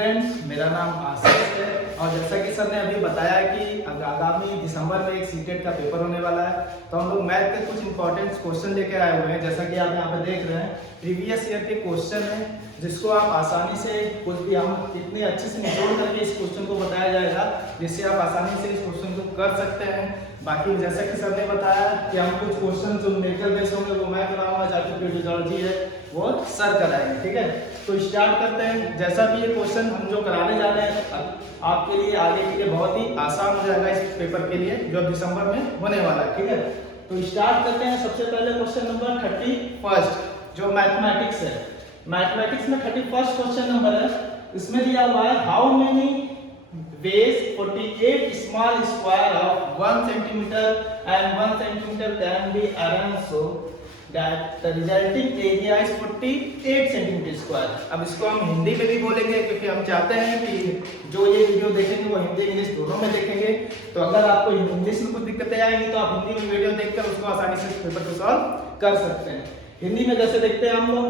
Friends, मेरा नाम आशीष है और जैसा कि सर ने अभी बताया कि आगामी दिसंबर में एक सीटेट का पेपर होने वाला है, तो हम लोग मैथ के कुछ इंपॉर्टेंट क्वेश्चन लेकर आए हुए हैं। जैसा कि आप यहाँ पे देख रहे हैं, प्रीवियस ईयर के क्वेश्चन है जिसको आप आसानी से कुछ भी हम इतने अच्छे से निचोड़ करके इस क्वेश्चन को बताया जाएगा जिससे आप आसानी से इस क्वेश्चन को कर सकते हैं। बाकी जैसा कि सर ने बताया कि हम कुछ क्वेश्चन जो न्यूमेरिकल बेस होंगे वो मैं कराऊंगा, चाहे फिजियोलॉजी है वो सर कराएंगे। ठीक है, तो स्टार्ट करते हैं। जैसा भी ये क्वेश्चन हम जो कराने जा रहे हैं आपके लिए आगे के लिए बहुत ही आसान हो जाएगा इस पेपर के लिए जो दिसंबर में होने वाला है। ठीक है, तो स्टार्ट करते हैं। सबसे पहले क्वेश्चन नंबर 31 जो मैथमेटिक्स है। मैथमेटिक्स में 31 क्वेश्चन नंबर है। इसमें दिया हुआ है how many ways 48 small square of 1 centimeter and 1 centimeter can be arranged so that the resulting area is 48 centimeter square। अब इसको हम हिंदी में भी बोलेंगे क्योंकि हम चाहते हैं कि जो ये वीडियो देखेंगे वो हिंदी इंग्लिश दोनों में देखेंगे। तो अगर आपको इंग्लिश में कुछ दिक्कतें आएंगी तो आप हिंदी में वीडियो देखकर उसको आसानी से पेपर को सॉल्व कर सकते हैं। हिंदी में जैसे देखते हैं हम लोग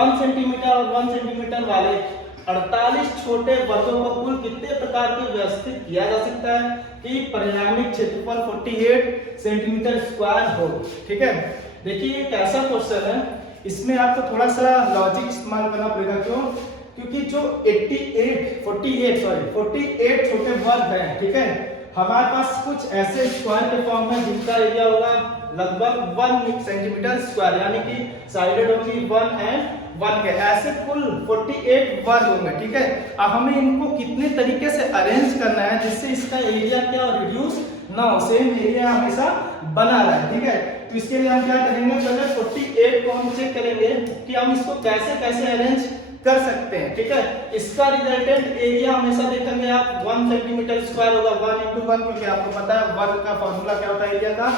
1 सेंटीमीटर और 1 सेंटीमीटर वाले 48 छोटे वर्गों को कुल कितने प्रकार के व्यवस्थित किया जा सकता है कि परिणामी क्षेत्रफल 48 सेंटीमीटर स्क्वायर हो। ठीक है, देखिए एक ऐसा क्वेश्चन है, इसमें आपको थोड़ा सा लॉजिक इस्तेमाल करना पड़ेगा। क्यों? क्योंकि जो 48 छोटे वर्ग हैं, ठीक है, हमारे पास कुछ ऐसे स्क्वायर के फॉर्म में जिनका एरिया होगा लगभग 1 सेंटीमीटर स्क्वायर, यानी कि साइडेड होगी 1 एंड 1 के ऐसे कुल 48 वर्ग होंगे। ठीक है, अब हमें इनको कितने तरीके से अरेंज करना है जिससे इसका एरिया क्या रिड्यूस ना हो, सेम एरिया हमेशा बना रहे। ठीक है, तो इसके लिए हम क्या करेंगे, पहले 48 को हम चेक करेंगे कि हम इसको कैसे कैसे अरेंज कर सकते हैं। ठीक है, इसका रिजल्टेंट एरिया हमेशा देखेंगे आप 1 सेंटीमीटर स्क्वायर होगा 1 × 1, क्योंकि आपको पता है वर्ग का फॉर्मूला क्या होता है एरिया का,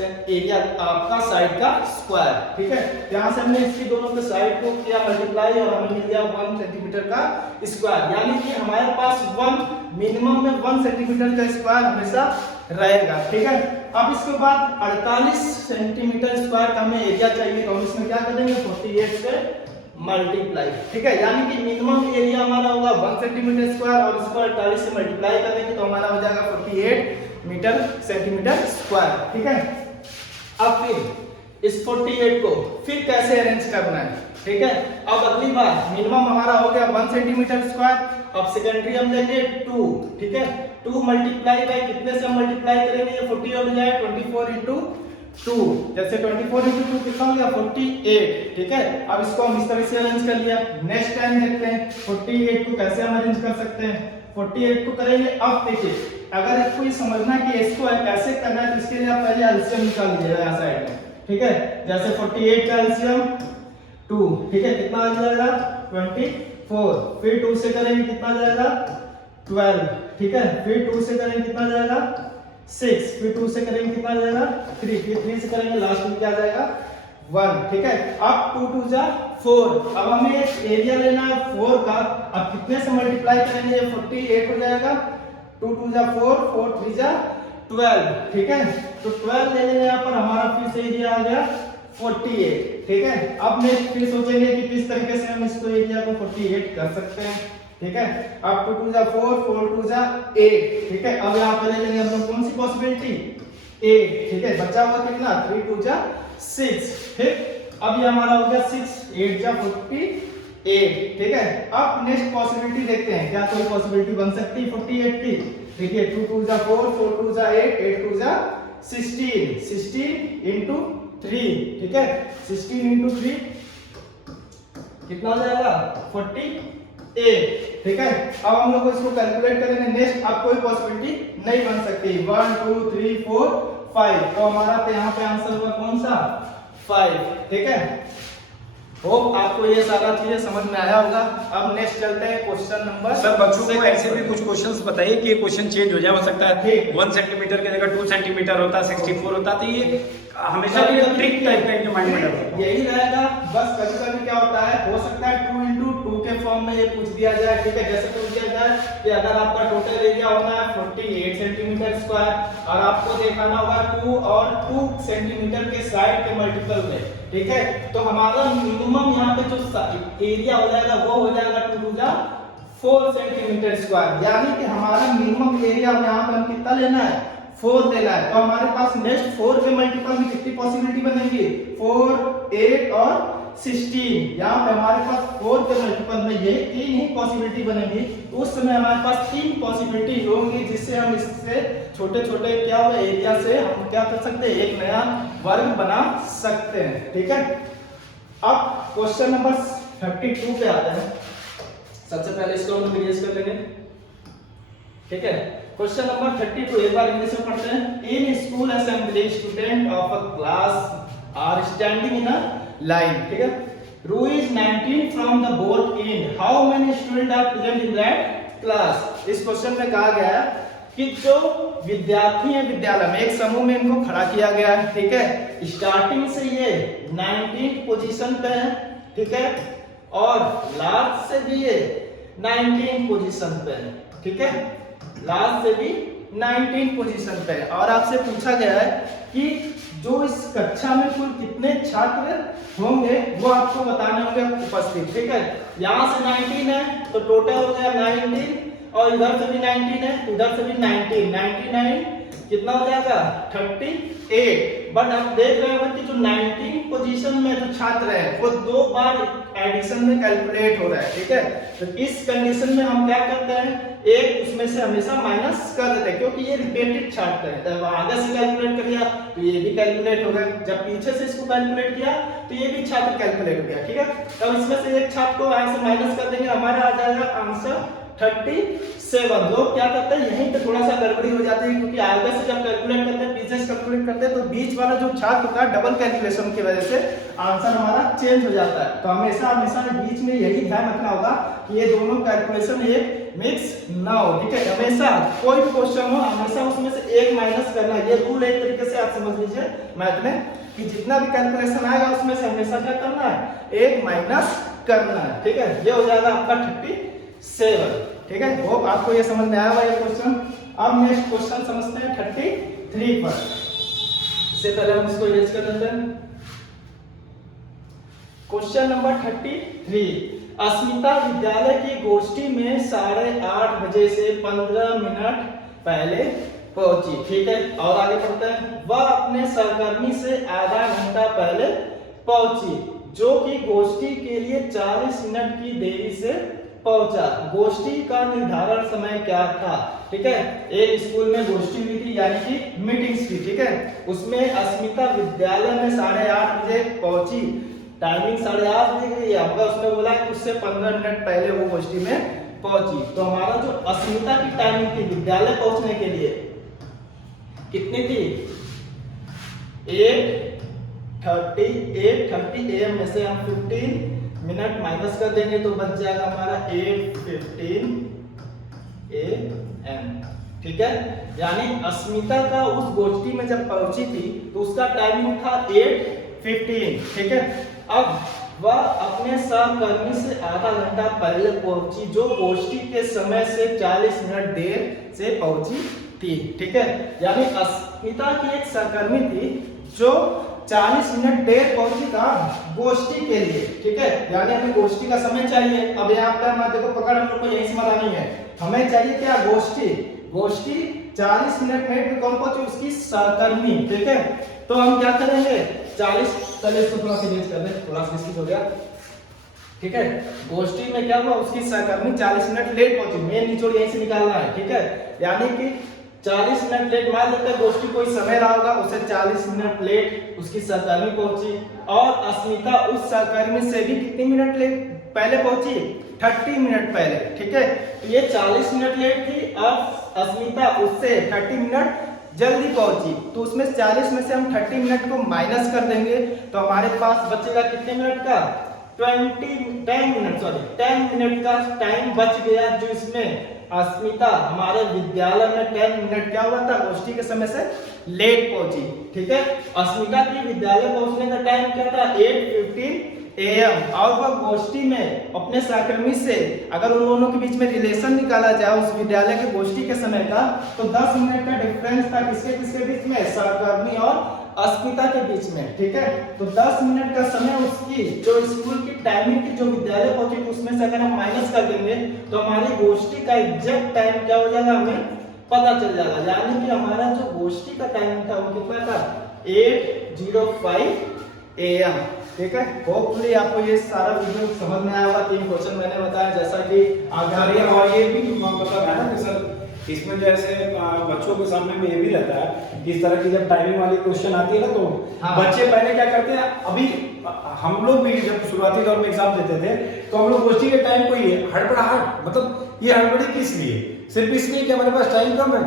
एरिया आपका साइड का स्क्वायर। ठीक है, यहां से हमने इसकी दोनों के साइड को किया मल्टीप्लाई और हमें मिल गया 1 सेंटीमीटर का स्क्वायर, यानी कि हमारे पास 1 मिनिमम में 1 सेंटीमीटर का स्क्वायर हमेशा रहेगा। ठीक है, अब इसके बाद 48 सेंटीमीटर स्क्वायर का हमें एरिया चाहिए, तो हम इसमें क्या करेंगे 48 से मल्टीप्लाई। ठीक है, यानी कि मिनिमम एरिया हमारा होगा 1 सेंटीमीटर स्क्वायर और इसको 48 से मल्टीप्लाई करेंगे तो हमारा हो जाएगा 48 सेंटीमीटर स्क्वायर। ठीक है, अब फिर इस 48 को फिर कैसे अरेंज करना है। ठीक है, अब अगली बार मिनिमम हमारा हो गया 1 सेंटीमीटर स्क्वायर, अब सेकेंडरी हम लेंगे 2। ठीक है, 2 मल्टीप्लाई बाय कितने से मल्टीप्लाई करेंगे, ये 40 हो जाए 24 × 2, जैसे 24 × 2 कितना हो गया 48। ठीक है, अब इसको हम इस तरह से अरेंज कर लिया। नेक्स्ट टाइम देखते हैं 48 को कैसे हम अरेंज कर सकते हैं। 48 को करेंगे, अब देखिए अगर आपको ये समझना कि इसको कैसे करना है तो इसके लिए आप पहले एलसीएम निकाल लीजिएगा यहाँ साइड में। ठीक है, जैसे 48 का एलसीएम 2, ठीक है, कितना आ जाएगा 24, फिर 2 से करेंगे कितना आ जाएगा 12। ठीक है, फिर 2 से करेंगे कितना आ जाएगा 6, फिर 2 से करेंगे कितना आ जाएगा 3, फिर 3 से करेंगे लास्ट में क्या आ जाएगा 1। ठीक है, अब 2 × 2 = 4। अब हमें एक एरिया लेना है 4 का, अब कितने से मल्टीप्लाई करेंगे, 48 हो जाएगा, 2 × 2 = 4, 4 × 3 = 12। ठीक है, तो 12 ले लेंगे यहाँ पर, हमारा फिर से एरिया आ गया 48। ठीक है, अब नेक्स्ट फिर सोचेंगे कि किस तरीके से हम इसको एरिया को 48 कर सकते हैं। ठीक है, अब 2 × 2 = 4, 4 × 2 = 8। ठीक है, अब यहाँ पर ले लेंगे हम लोग कौन सी पॉसिबिलिटी 8। ठीक है, बचा हुआ कितना 3 × 2 = 6। ठीक, अब ये हमारा हो गया 6, 8 × 48। ठीक है, अब नेक्स्ट पॉसिबिलिटी देखते हैं, क्या कोई पॉसिबिलिटी बन सकती है 48 की। देखिए 2 × 2 = 4, 4 × 2 = 8, 8 × 2 = 16, 16 × 3। ठीक है, 16 × 3 कितना हो जाएगा 48। ठीक है, अब हम लोग इसको कैलकुलेट करेंगे। नेक्स्ट अब कोई पॉसिबिलिटी नहीं बन सकती, 1 2 3 4 5, तो हमारा तो यहाँ पे आंसर होगा कौन सा 5। ठीक है, होप आपको ये सारा चीजें समझ में आया होगा। अब नेक्स्ट चलते हैं क्वेश्चन नंबर। सर बच्चों को ऐसे भी कुछ क्वेश्चंस बताइए कि ये क्वेश्चन चेंज हो जाए, हो सकता है 1 सेंटीमीटर की जगह 2 सेंटीमीटर होता, 64 होता, तो ये हमेशा ट्रिक टाइप का इनके माइंड में रहता है। यही रहेगा, बस कभी कभी क्या होता है, हो सकता है 2 × 2 के फॉर्म में ये पूछ दिया जाए। ठीक है, जैसे पूछ दिया जाए कि अगर आपका टोटल एरिया होना है 48 सेंटीमीटर स्क्वायर और आपको दिखाना होगा 2 और 2 सेंटीमीटर के साइड के मल्टीपल में। ठीक है, तो हमारा मिनिमम यहाँ पे जो एरिया हो जाएगा वो हो जाएगा 2 × 2 = 4 सेंटीमीटर स्क्वायर, यानी कि हमारा मिनिमम एरिया यहाँ पे हम कितना लेना है 4 लेना है। तो हमारे पास नेक्स्ट 4 के मल्टीपल में कितनी पॉसिबिलिटी बनेगी 4, 8 और 16। यहाँ पे हमारे पास 4 के मल्टीपल में ये 3 ही पॉसिबिलिटी बनेगी। तो उस समय हमारे पास 3 पॉसिबिलिटी होंगी जिससे हम इससे छोटे छोटे क्या हुआ एरिया से हम क्या कर सकते हैं एक नया वर्ग बना सकते हैं। ठीक है, अब क्वेश्चन नंबर 32 पे आते हैं। सबसे पहले इसको हम क्लियर कर लेंगे। ठीक है, क्वेश्चन नंबर 32 एक बार इंग्लिश में पढ़ते हैं। In school assembly student of a class are standing in a line. ठीक है, row is 19 from the board and how many student are present in that class. इस क्वेश्चन में कहा गया है कि जो विद्यार्थी हैं विद्यालय में एक समूह में इनको खड़ा किया गया है। ठीक है, स्टार्टिंग से ये 19 पोजीशन पे है। ठीक है, और लास्ट से भी ये 19 पोजीशन पे है। ठीक है, लास्ट से भी 19 पोजीशन पे है। और आपसे पूछा गया है कि जो इस कक्षा में कुल कितने छात्र होंगे वो आपको बताने होंगे उपस्थित। ठीक है, यहाँ से 19 है तो टोटल हो गया 19 और इधर से भी 19 है इधर से भी 19, 99 कितना हो जाएगा 38। बट आप देख रहे हो कि जो 19 पोजीशन में जो छात्र है वो 2 बार एडिशन में कैलकुलेट हो रहा है। ठीक है, तो इस कंडीशन में हम क्या करते हैं एक उसमें से हमेशा माइनस कर देते हैं क्योंकि ये रिपीटेड छात्र है। जब आगे से कैलकुलेट कर दिया तो ये भी कैलकुलेट हो गया, जब पीछे से इसको कैलकुलेट किया तो ये भी छात्र कैलकुलेट हो गया। ठीक है, तब इसमें से एक छात्र को यहाँ से माइनस कर देंगे, हमारा आ जाएगा आंसर 37। लोग क्या करते हैं यहीं पे थोड़ा सा गड़बड़ी हो जाती है क्योंकि आगे से जब कैलकुलेट करते हैं पीछे से कैलकुलेट करते हैं तो बीच वाला जो छात्र होता है डबल कैलकुलेशन की वजह से आंसर हमारा चेंज हो जाता है। तो हमेशा हमेशा बीच में यही ध्यान रखना होगा कि ये दोनों कैलकुलेशन एक मिक्स ना हो। ठीक है, हमेशा कोई भी क्वेश्चन हो हमेशा उसमें से एक माइनस करना है। ये रूल एक तरीके से आप समझ लीजिए मैथ में कि जितना भी कैलकुलेशन आएगा उसमें से हमेशा क्या करना है एक माइनस करना है। ठीक है, ये हो जाएगा आपका 37। ठीक है, होप आपको ये समझ में आया होगा ये क्वेश्चन। अब नेक्स्ट क्वेश्चन समझते हैं 33 पर। इससे पहले हम इसको इरेज कर लेते हैं। क्वेश्चन नंबर 33, अस्मिता विद्यालय की गोष्ठी में 8:30 बजे से 15 मिनट पहले पहुंची। ठीक है, और आगे पढ़ते हैं। वह अपने सहकर्मी से आधा घंटा पहले पहुंची जो कि गोष्ठी के लिए 40 मिनट की देरी से पहुंचा। गोष्ठी का निर्धारण समय क्या था। ठीक है, एक स्कूल में गोष्ठी हुई थी यानी कि मीटिंग्स थी। ठीक है, उसमें अस्मिता विद्यालय में 8:30 बजे पहुंची। टाइमिंग 8:30 दी गई है, हमको उसमें बोला कि उससे 15 मिनट पहले वो गोष्ठी में पहुंची। तो हमारा जो अस्मिता की टाइमिंग थी विद्यालय पहुंचने के लिए कितनी थी 8:30 AM में से हम 15 मिनट माइनस कर देंगे तो बच जाएगा हमारा 8:15 AM। ठीक है, यानी अस्मिता का उस गोष्ठी में जब पहुंची थी तो उसका टाइमिंग था 8:15। ठीक है, अब वह अपने सहकर्मी से आधा घंटा पहले पहुंची जो गोष्ठी के समय से 40 मिनट देर से पहुंची थी। ठीक है, यानी अस्मिता की एक सहकर्मी थी जो 40 मिनट देर पहुंची था गोष्ठी के लिए। ठीक है, यानी हमें गोष्ठी का समय चाहिए। अब यहाँ पर मैं देखो पकड़ हम लोग को यही समझ आनी है, हमें चाहिए क्या गोष्ठी 40 मिनट में कौन पहुंची उसकी सहकर्मी। ठीक है, तो हम क्या करेंगे 40 पहले इसको थोड़ा सा कर दे, थोड़ा सा हो गया। ठीक है, गोष्ठी में क्या हुआ उसकी सहकर्मी 40 मिनट लेट पहुंची, मेन निचोड़ यहीं से निकालना है। ठीक है, यानी कि 40 मिनट लेट मान लेते हैं गोष्ठी कोई समय रहा होगा उसे 40 मिनट लेट उसकी सहकर्मी पहुंची और अस्मिता उस सहकर्मी से भी कितनी मिनट लेट पहले पहुंची 30 मिनट पहले। ठीक है, तो ये 40 मिनट लेट थी और अस्मिता उससे 30 मिनट जल्दी पहुंची। तो उसमें 40 में से हम 30 मिनट को माइनस कर देंगे तो हमारे पास बचेगा कितने मिनट का 10 मिनट का टाइम बच गया जो इसमें अस्मिता हमारे विद्यालय में 10 मिनट क्या हुआ था गोष्ठी के समय से लेट पहुंची। ठीक है, अस्मिता की विद्यालय पहुंचने का टाइम क्या था 8:15 AM और वह गोष्ठी में अपने सहकर्मी से अगर उन दोनों के बीच में रिलेशन निकाला जाए उस विद्यालय के गोष्ठी के समय का तो 10 मिनट का डिफरेंस था किसके किसके बीच में सहकर्मी और अस्मिता के बीच में, ठीक है। तो 10 मिनट का समय उसकी जो स्कूल की टाइमिंग की जो विद्यालय पहुंची थी उसमें से अगर हम माइनस कर देंगे तो हमारी गोष्ठी का एग्जैक्ट टाइम क्या हो जाएगा हमें पता चल जाएगा। यानी कि हमारा जो गोष्ठी का टाइम था वो कितना था 8:05 AM, ठीक है। होपफुली आपको ये सारा वीडियो समझ में आया होगा। 3 क्वेश्चन मैंने बताया जैसा कि आगे और ये भी मतलब है ना कि सर इसमें जैसे बच्चों के सामने में ये भी रहता है कि इस तरह की जब टाइमिंग वाली क्वेश्चन आती है ना तो हाँ। बच्चे पहले क्या करते हैं, अभी हम लोग भी जब शुरुआती दौर में एग्जाम देते थे तो हम लोग गोष्ठी के टाइम को ये हड़बड़ाहट, मतलब ये हड़बड़ी किस लिए, सिर्फ इसलिए कि हमारे पास टाइम कम है।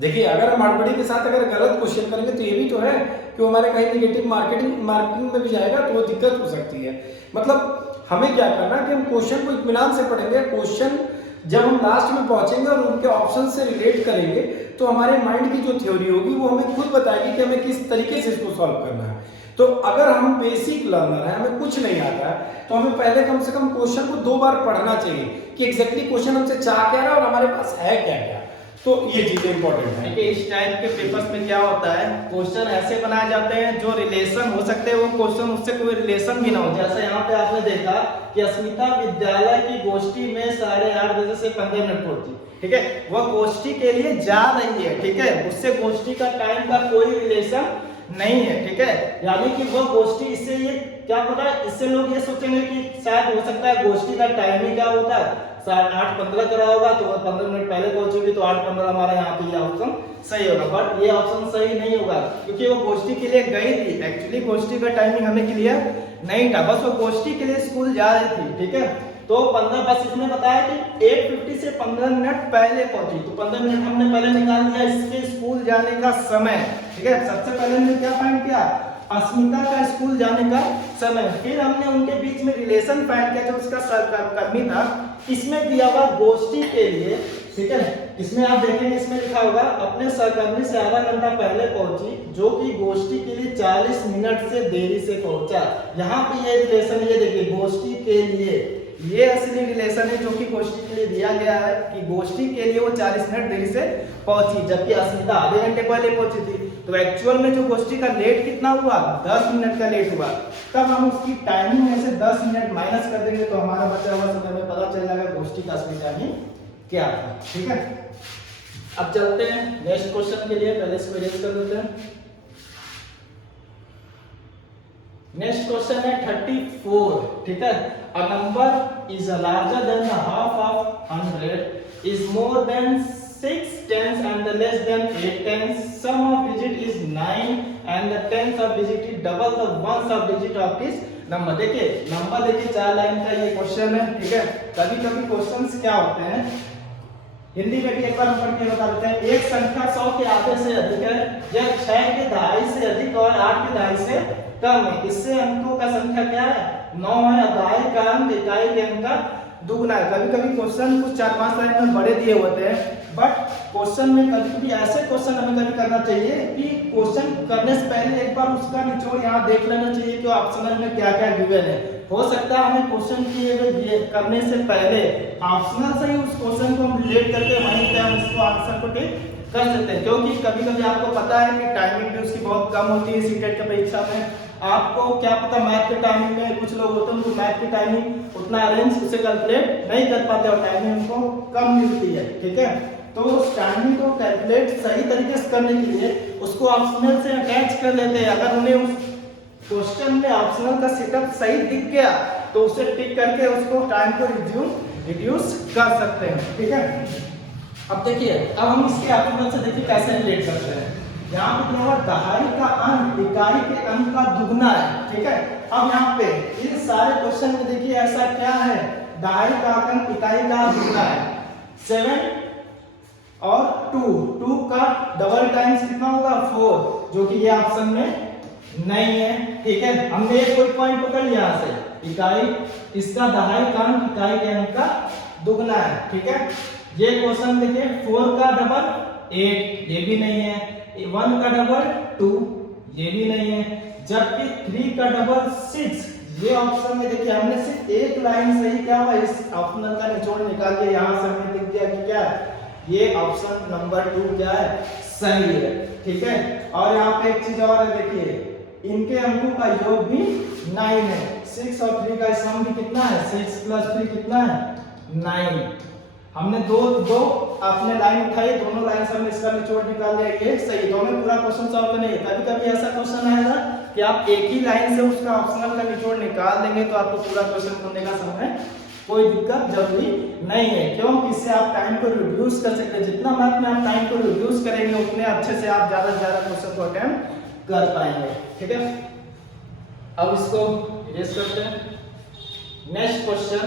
देखिए अगर हम हड़बड़ी के साथ अगर गलत क्वेश्चन करेंगे तो ये भी तो है कि हमारे कहीं निगेटिव मार्किंग में भी जाएगा तो वो दिक्कत हो सकती है। मतलब हमें क्या करना है कि हम क्वेश्चन को इत्मीनान से पढ़ेंगे, क्वेश्चन जब हम लास्ट में पहुंचेंगे और उनके ऑप्शन से रिलेट करेंगे तो हमारे माइंड की जो थ्योरी होगी वो हमें खुद बताएगी कि हमें किस तरीके से इसको सॉल्व करना है। तो अगर हम बेसिक लर्नर हैं, हमें कुछ नहीं आता है, तो हमें पहले कम से कम क्वेश्चन को 2 बार पढ़ना चाहिए कि एग्जैक्टली क्वेश्चन हमसे चाह क्या रहा है और हमारे पास है क्या क्या। तो ये चीजें इंपॉर्टेंट है। देखिए इस टाइप के पेपर्स में क्या होता है, क्वेश्चन ऐसे बनाए जाते हैं जो रिलेशन हो सकते हैं, वो क्वेश्चन उससे कोई रिलेशन भी ना हो। जैसे यहाँ पे आपने देखा कि अस्मिता विद्यालय की गोष्ठी में 8:30 बजे से 15 मिनट पहुंची, ठीक है। वह गोष्ठी के लिए जा रही है, ठीक है, उससे गोष्ठी का टाइम का कोई रिलेशन नहीं है, ठीक है। यानी कि वह गोष्ठी, इससे ये क्या पता है, इससे लोग ये सोचेंगे कि शायद हो सकता है गोष्ठी का टाइम ही क्या होता है 8:15 करा होगा तो 15 मिनट पहले पहुंचेगी तो 8:15 हमारा यहाँ पे ये ऑप्शन सही होगा। बट ये ऑप्शन सही नहीं होगा क्योंकि वो गोष्ठी के लिए गई थी, एक्चुअली गोष्ठी का टाइमिंग हमें क्लियर नहीं था, बस वो गोष्ठी के लिए स्कूल जा रही थी, ठीक है। तो 15 बस इसने बताया कि 8:50 से 15 मिनट पहले पहुंची, तो 15 मिनट हमने पहले निकाल दिया इसके स्कूल जाने का समय, ठीक है। सबसे पहले हमने क्या फाइंड किया, अस्मिता का स्कूल जाने का समय। फिर हमने उनके बीच में रिलेशन फाइंड किया जो उसका सहकर्मी था, इसमें दिया हुआ गोष्ठी के लिए, ठीक है। इसमें आप देखेंगे इसमें लिखा होगा अपने सहकर्मी से आधा घंटा पहले पहुंची जो कि गोष्ठी के लिए 40 मिनट से देरी से पहुंचा। यहाँ पे ये रिलेशन, ये देखिए गोष्ठी के लिए, ये असली रिलेशन है जो कि गोष्ठी के लिए दिया गया है कि गोष्ठी के लिए वो 40 मिनट देरी से पहुंची जबकि अस्मिता आधे घंटे पहले पहुंची थी। तो एक्चुअल में जो गोष्ठी का लेट कितना हुआ, 10 मिनट का लेट हुआ। तब हम उसकी टाइमिंग में से 10 मिनट माइनस कर देंगे तो हमारा बचा हुआ समय में पता चल जाएगा गोष्ठी का असली टाइमिंग क्या था, ठीक है। अब चलते हैं नेक्स्ट क्वेश्चन के लिए, पहले इसको इरेज कर देते हैं। नेक्स्ट क्वेश्चन है 34, ठीक है। A number is larger than the half of 100 is more than 6 tens and the less than 8 tens. Sum of digit is 9 and the tens of digit is double the ones of digit of this number. देखिए number देखिए 4 line का ये question है, ठीक है। कभी कभी questions क्या होते हैं, हिंदी में भी एक बार हम पढ़ के बता देते हैं। एक संख्या 100 के आधे से अधिक है या 6 के दहाई से अधिक और 8 के दहाई से कम है। इससे अंकों का संख्या क्या है 9 है। दहाई का अंक इकाई के अंक का दुगना है। कभी कभी क्वेश्चन कुछ 4-5 लाइन में बड़े दिए होते हैं, बट क्वेश्चन में कभी कभी ऐसे क्वेश्चन हमें कभी करना चाहिए कि क्वेश्चन करने से पहले एक बार उसका निचोड़ यहाँ देख लेना चाहिए कि ऑप्शनल में क्या क्या गिवन है। हो सकता है हमें क्वेश्चन किए करने से पहले ऑप्शनल से ही उस क्वेश्चन को हम रिलेट करके वहीं पे हम उसको आंसर को टिक कर सकते हैं, क्योंकि कभी कभी आपको पता है कि टाइमिंग भी उसकी बहुत कम होती है सीटेट की परीक्षा में। आपको क्या पता मैथ के टाइमिंग में कुछ लोग होते हैं उनको मैथ की टाइमिंग उतना अरेंज उसे कैलकुलेट नहीं कर पाते और टाइमिंग उनको कम मिलती है, ठीक है। तो उस टाइमिंग को कैलकुलेट सही तरीके से करने के लिए उसको ऑप्शनल से अटैच कर लेते हैं। अगर उन्हें उस क्वेश्चन में ऑप्शनल का सेटअप सही दिख गया तो उसे टिक करके उसको टाइम को रिड्यूस कर सकते हैं, ठीक है। अब देखिए अब हम इसके ऑप्शनल से देखिए कैसे रिलेट करते हैं। यहाँ पे क्या हुआ, दहाई का अंक इकाई के अंक का दुगना है, ठीक है। अब यहाँ पे इन सारे क्वेश्चन में देखिए ऐसा क्या है, दहाई का अंक इकाई का दुगना है 7 और 2 का डबल टाइम्स कितना होगा 4, जो कि ये ऑप्शन में नहीं है, ठीक है। हमने एक कोई पॉइंट पकड़ लिया यहाँ से, इकाई इसका दहाई का अंक इकाई के अंक का दुगना है, ठीक है। ये क्वेश्चन देखिए 4 का डबल 8, ये भी नहीं है। 1 का डबल 2, ये भी नहीं है। जबकि 3 का डबल 6, ये ऑप्शन में देखिए हमने सिर्फ एक लाइन से ही क्या हुआ इस ऑप्शनल का निचोड़ निकाल के यहाँ से हमने लिख दिया कि क्या ये ऑप्शन नंबर 2 क्या है सही है, ठीक है। और यहाँ पे एक चीज और है, देखिए इनके अंकों का योग भी 9 है। 6 और 3 का सम भी कितना है, 6 + 3 कितना है, 9। हमने दो आपने लाइन उठाई, दोनों लाइन से हमने इसका निचोड़ निकाल लिया, ये सही। दोनों पूरा क्वेश्चन सॉल्व करने है। कभी कभी ऐसा क्वेश्चन आएगा कि आप एक ही लाइन से उसका ऑप्शनल का निचोड़ निकाल देंगे तो आपको पूरा क्वेश्चन करने का समय कोई दिक्कत जरूरी नहीं है। क्यों? इससे आप टाइम को रिड्यूस कर सकते हैं। जितना मैथ में आप टाइम को रिड्यूस करेंगे उतने अच्छे से आप ज्यादा से ज्यादा क्वेश्चन को अटेम्प्ट कर पाएंगे। ठीक है, अब इसको इरेज करते हैं। नेक्स्ट क्वेश्चन,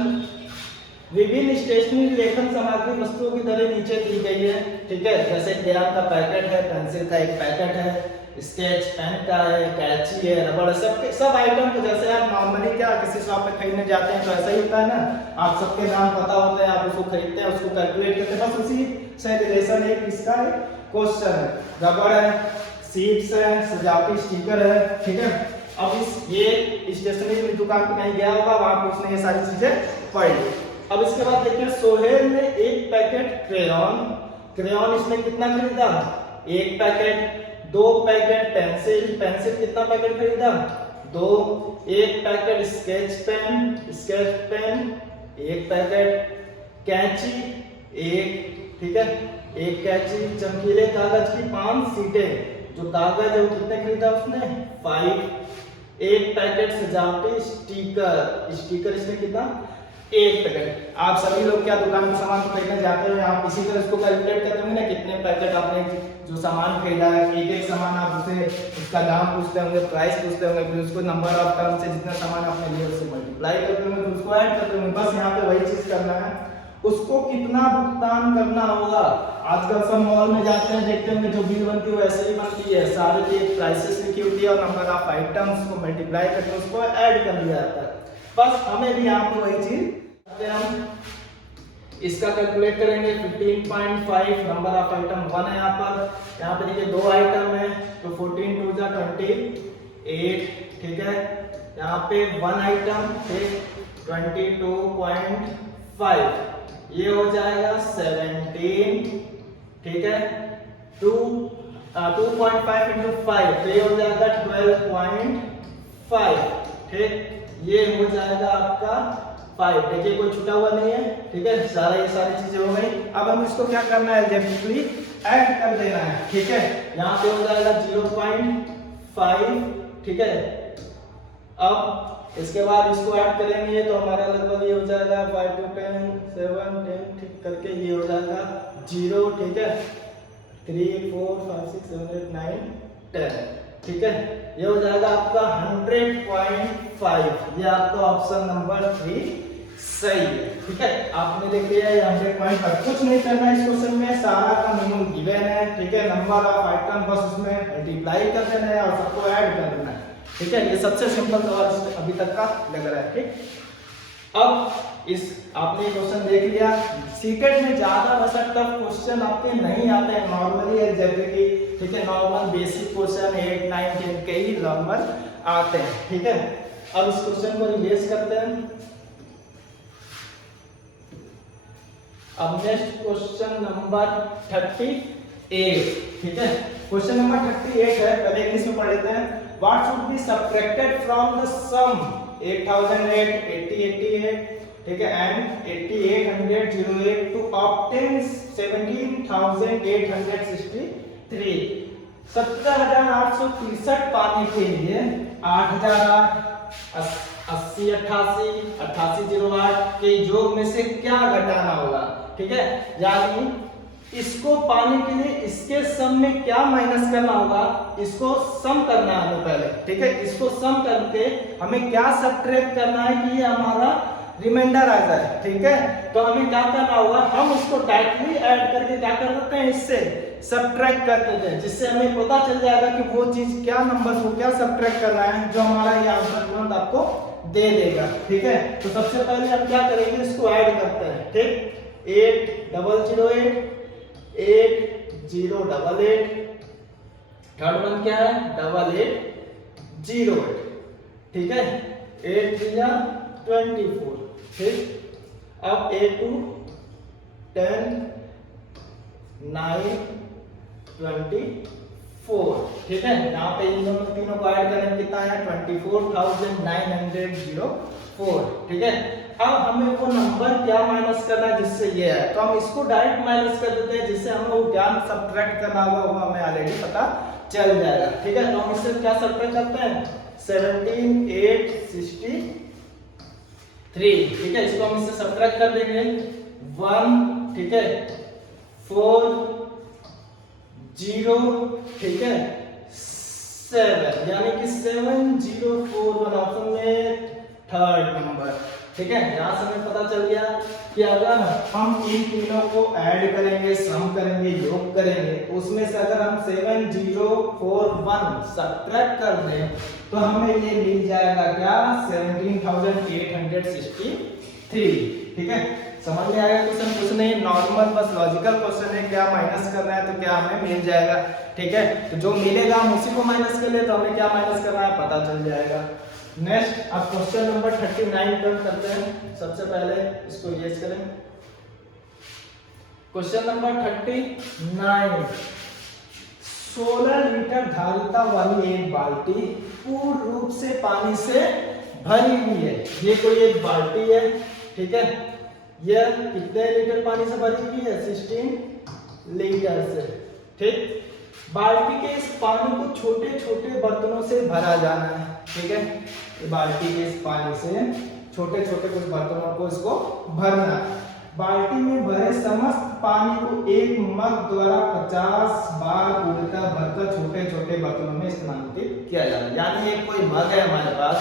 विभिन्न स्टेशनरी लेखन सामग्री वस्तुओं की दरें नीचे दी गई है। ठीक है, जैसे क्रेयॉन का पैकेट है, पेंसिल का एक पैकेट है, स्केच पेन का है, कैंची है, रबड़, सब आइटम को जैसे आप नॉर्मली क्या किसी शॉप पे खरीदने जाते हैं तो ऐसा ही होता है ना, आप सबके नाम पता होते हैं, आप उसको खरीदते हैं, उसको कैलकुलेट करते हैं, बस उसी से रिलेशन एक इसका क्वेश्चन है। रबड़ है, सीड्स है, सजावटी स्टिकर है। ठीक है, अब ये स्टेशनरी की दुकान पे नहीं गया होगा, वहां पे उसने ये सारी चीजें पढ़ी। अब इसके बाद देखिए, सोहेल ने एक पैकेट क्रेयॉन इसने कितना खरीदा, एक पैकेट। 2 पैकेट पेंसिल कितना पैकेट खरीदा, 2। एक पैकेट स्केच पेन एक पैकेट। कैंची एक, ठीक है, एक कैंची। चमकीले कागज की 5 सीटें, जो कागज है वो कितने खरीदा उसने, 5। एक पैकेट सजावटी स्टिकर इसने कितना, एक पैकेट। आप सभी लोग क्या दुकान में सामान खरीदने जाते हैं, आप इसी तरह इसको कैलकुलेट करते होंगे ना, कितने पैकेट आपने जो सामान खरीदा है, एक सामान आप उसे उसका दाम पूछते होंगे, प्राइस पूछते होंगे, फिर उसको नंबर ऑफ टर्म से जितना सामान आपने लिया उससे मल्टीप्लाई करते होंगे, फिर उसको ऐड करते होंगे। बस यहाँ पे वही चीज करना है, उसको कितना भुगतान करना होगा। आजकल सब मॉल में जाते हैं, देखते होंगे जो बिल बनती है वो ऐसे ही बनती है, सारे की एक प्राइसेस लिखी होती है और नंबर ऑफ आइटम्स को मल्टीप्लाई करके उसको ऐड कर दिया जाता है। बस हमें भी यहाँ पे वही चीज हम इसका कैलकुलेट करेंगे। 15.5 नंबर ऑफ आइटम 1 है यहाँ पे देखिए 2 आइटम है तो 14 2 जा 28। ठीक है, यहाँ पे 1 आइटम है 22.5, ये हो जाएगा 17। ठीक है, 2.5 into 5 तो ये हो जाएगा 12.5। ठीक, ये हो जाएगा आपका 5। देखिए कोई छूटा हुआ नहीं है। ठीक है, ये सारी चीजें हो गई। अब हम इसको क्या करना है, अलजेब्रिकली ऐड कर देना है। ठीक है, यहाँ पे हो जाएगा 0.5। ठीक है, अब इसके बाद इसको ऐड करेंगे तो हमारा लगभग ये हो जाएगा 5 to 10 7 10 ठीक करके ये हो जाएगा 0। ठीक है, 3 4 5 6 7 8 9 10। ठीक है, ये हो जाएगा आपका 100.5। ये आपका ऑप्शन नंबर 3 सही है। ठीक है, आपने देख लिया ये 100.5। कुछ नहीं करना इस क्वेश्चन में, सारा का मिनिमम गिवन है। ठीक है, नंबर ऑफ आइटम बस उसमें मल्टीप्लाई कर देना है और सबको ऐड कर देना है। ठीक है, ये सबसे सिंपल सवाल अभी तक का लग रहा है। ठीक, अब इस आपने क्वेश्चन देख लिया। सीटेट में ज्यादा वैसा टफ क्वेश्चन आपके नहीं आते हैं, नॉर्मली है जैसे कि ठीक है नॉर्मल बेसिक क्वेश्चन 8 9 10 के ही नॉर्मल आते हैं। ठीक है, अब इस क्वेश्चन को रिवाइज करते हैं। अब नेक्स्ट क्वेश्चन नंबर 38। ठीक है, क्वेश्चन नंबर 38 है, पहले इंग्लिश में पढ़ लेते हैं। What should be subtracted from the sum 8008 8088 ठीक है एंड 8808 टू ऑब्टेन 17863। 17,863 पाने के लिए 8,008 80 88 8808 के योग में से क्या घटाना होगा। ठीक है, यानी इसको पाने के लिए इसके सम में क्या माइनस करना होगा, इसको सम करना है हमें पहले। ठीक है, इसको सम करके हमें क्या सब्ट्रैक्ट करना है कि ये हमारा रिमाइंडर आ जाए। ठीक है, तो हमें क्या करना होगा, हम उसको डायरेक्टली ऐड करके क्या कर देते हैं, इससे सब्ट्रैक्ट कर देते हैं, जिससे हमें पता चल जाएगा कि वो चीज क्या नंबर को क्या सब्ट्रैक्ट करना है जो हमारा ये आंसर तुरंत आपको दे देगा। ठीक है, तो सबसे पहले हम क्या करेंगे, इसको ऐड करते हैं। ठीक, 8008 8088 थर्ड वन क्या है 8808। ठीक है, 8 3 24। ठीक, अब 8 2 10 9 25। ठीक है। यहाँ पे इन दोनों तीनों को ऐड करें कितना आया 24,904, ठीक है। अब हमें वो नंबर क्या माइनस करना है जिससे ये है, तो हम इसको डायरेक्ट माइनस कर देते हैं, जिससे हमें वो क्या सब्ट्रैक्ट करना होगा वो हमें ऑलरेडी पता चल जाएगा, ठीक है। तो हम इससे क्या सब्ट्रैक्ट करते हैं 17,863, ठीक है। इसको हम इससे सब्ट्रैक्ट कर देंगे 1, ठीक है, 4 0, ठीक है, 7, यानी कि 7041 ऑप्शन में थर्ड नंबर, ठीक है। यहां से हमें पता चल गया कि अगर हम इन तीनों को ऐड करेंगे, सम करेंगे, योग करेंगे, उसमें से अगर हम 7041 सब्ट्रैक्ट कर दें तो हमें ये मिल जाएगा क्या 17,863, ठीक है। समझ में आएगा क्वेश्चन? कुछ नहीं, नॉर्मल बस लॉजिकल क्वेश्चन है, क्या माइनस करना है तो क्या हमें मिल जाएगा, ठीक है। तो जो मिलेगा हम उसी को माइनस कर ले, तो हमें क्या माइनस करना है पता चल जाएगा। नेक्स्ट अब क्वेश्चन नंबर 39 करते हैं। सबसे पहले इसको यस करें। क्वेश्चन नंबर 39, 16 लीटर धारिता वाली एक बाल्टी पूर्ण रूप से पानी से भरी हुई है। ये कोई एक बाल्टी है, ठीक है। यह कितने लीटर पानी से भरी हुई है 16 लीटर से, ठीक। बाल्टी के इस पानी को छोटे छोटे बर्तनों से भरा जाना है, ठीक है। बाल्टी के इस पानी से छोटे छोटे कुछ बर्तनों को इसको भरना है। बाल्टी में भरे समस्त पानी को एक मग द्वारा 50 बार उल्टा भरकर छोटे छोटे बर्तनों में स्थानांतरित किया जाना है। यानी एक कोई मग है हमारे पास,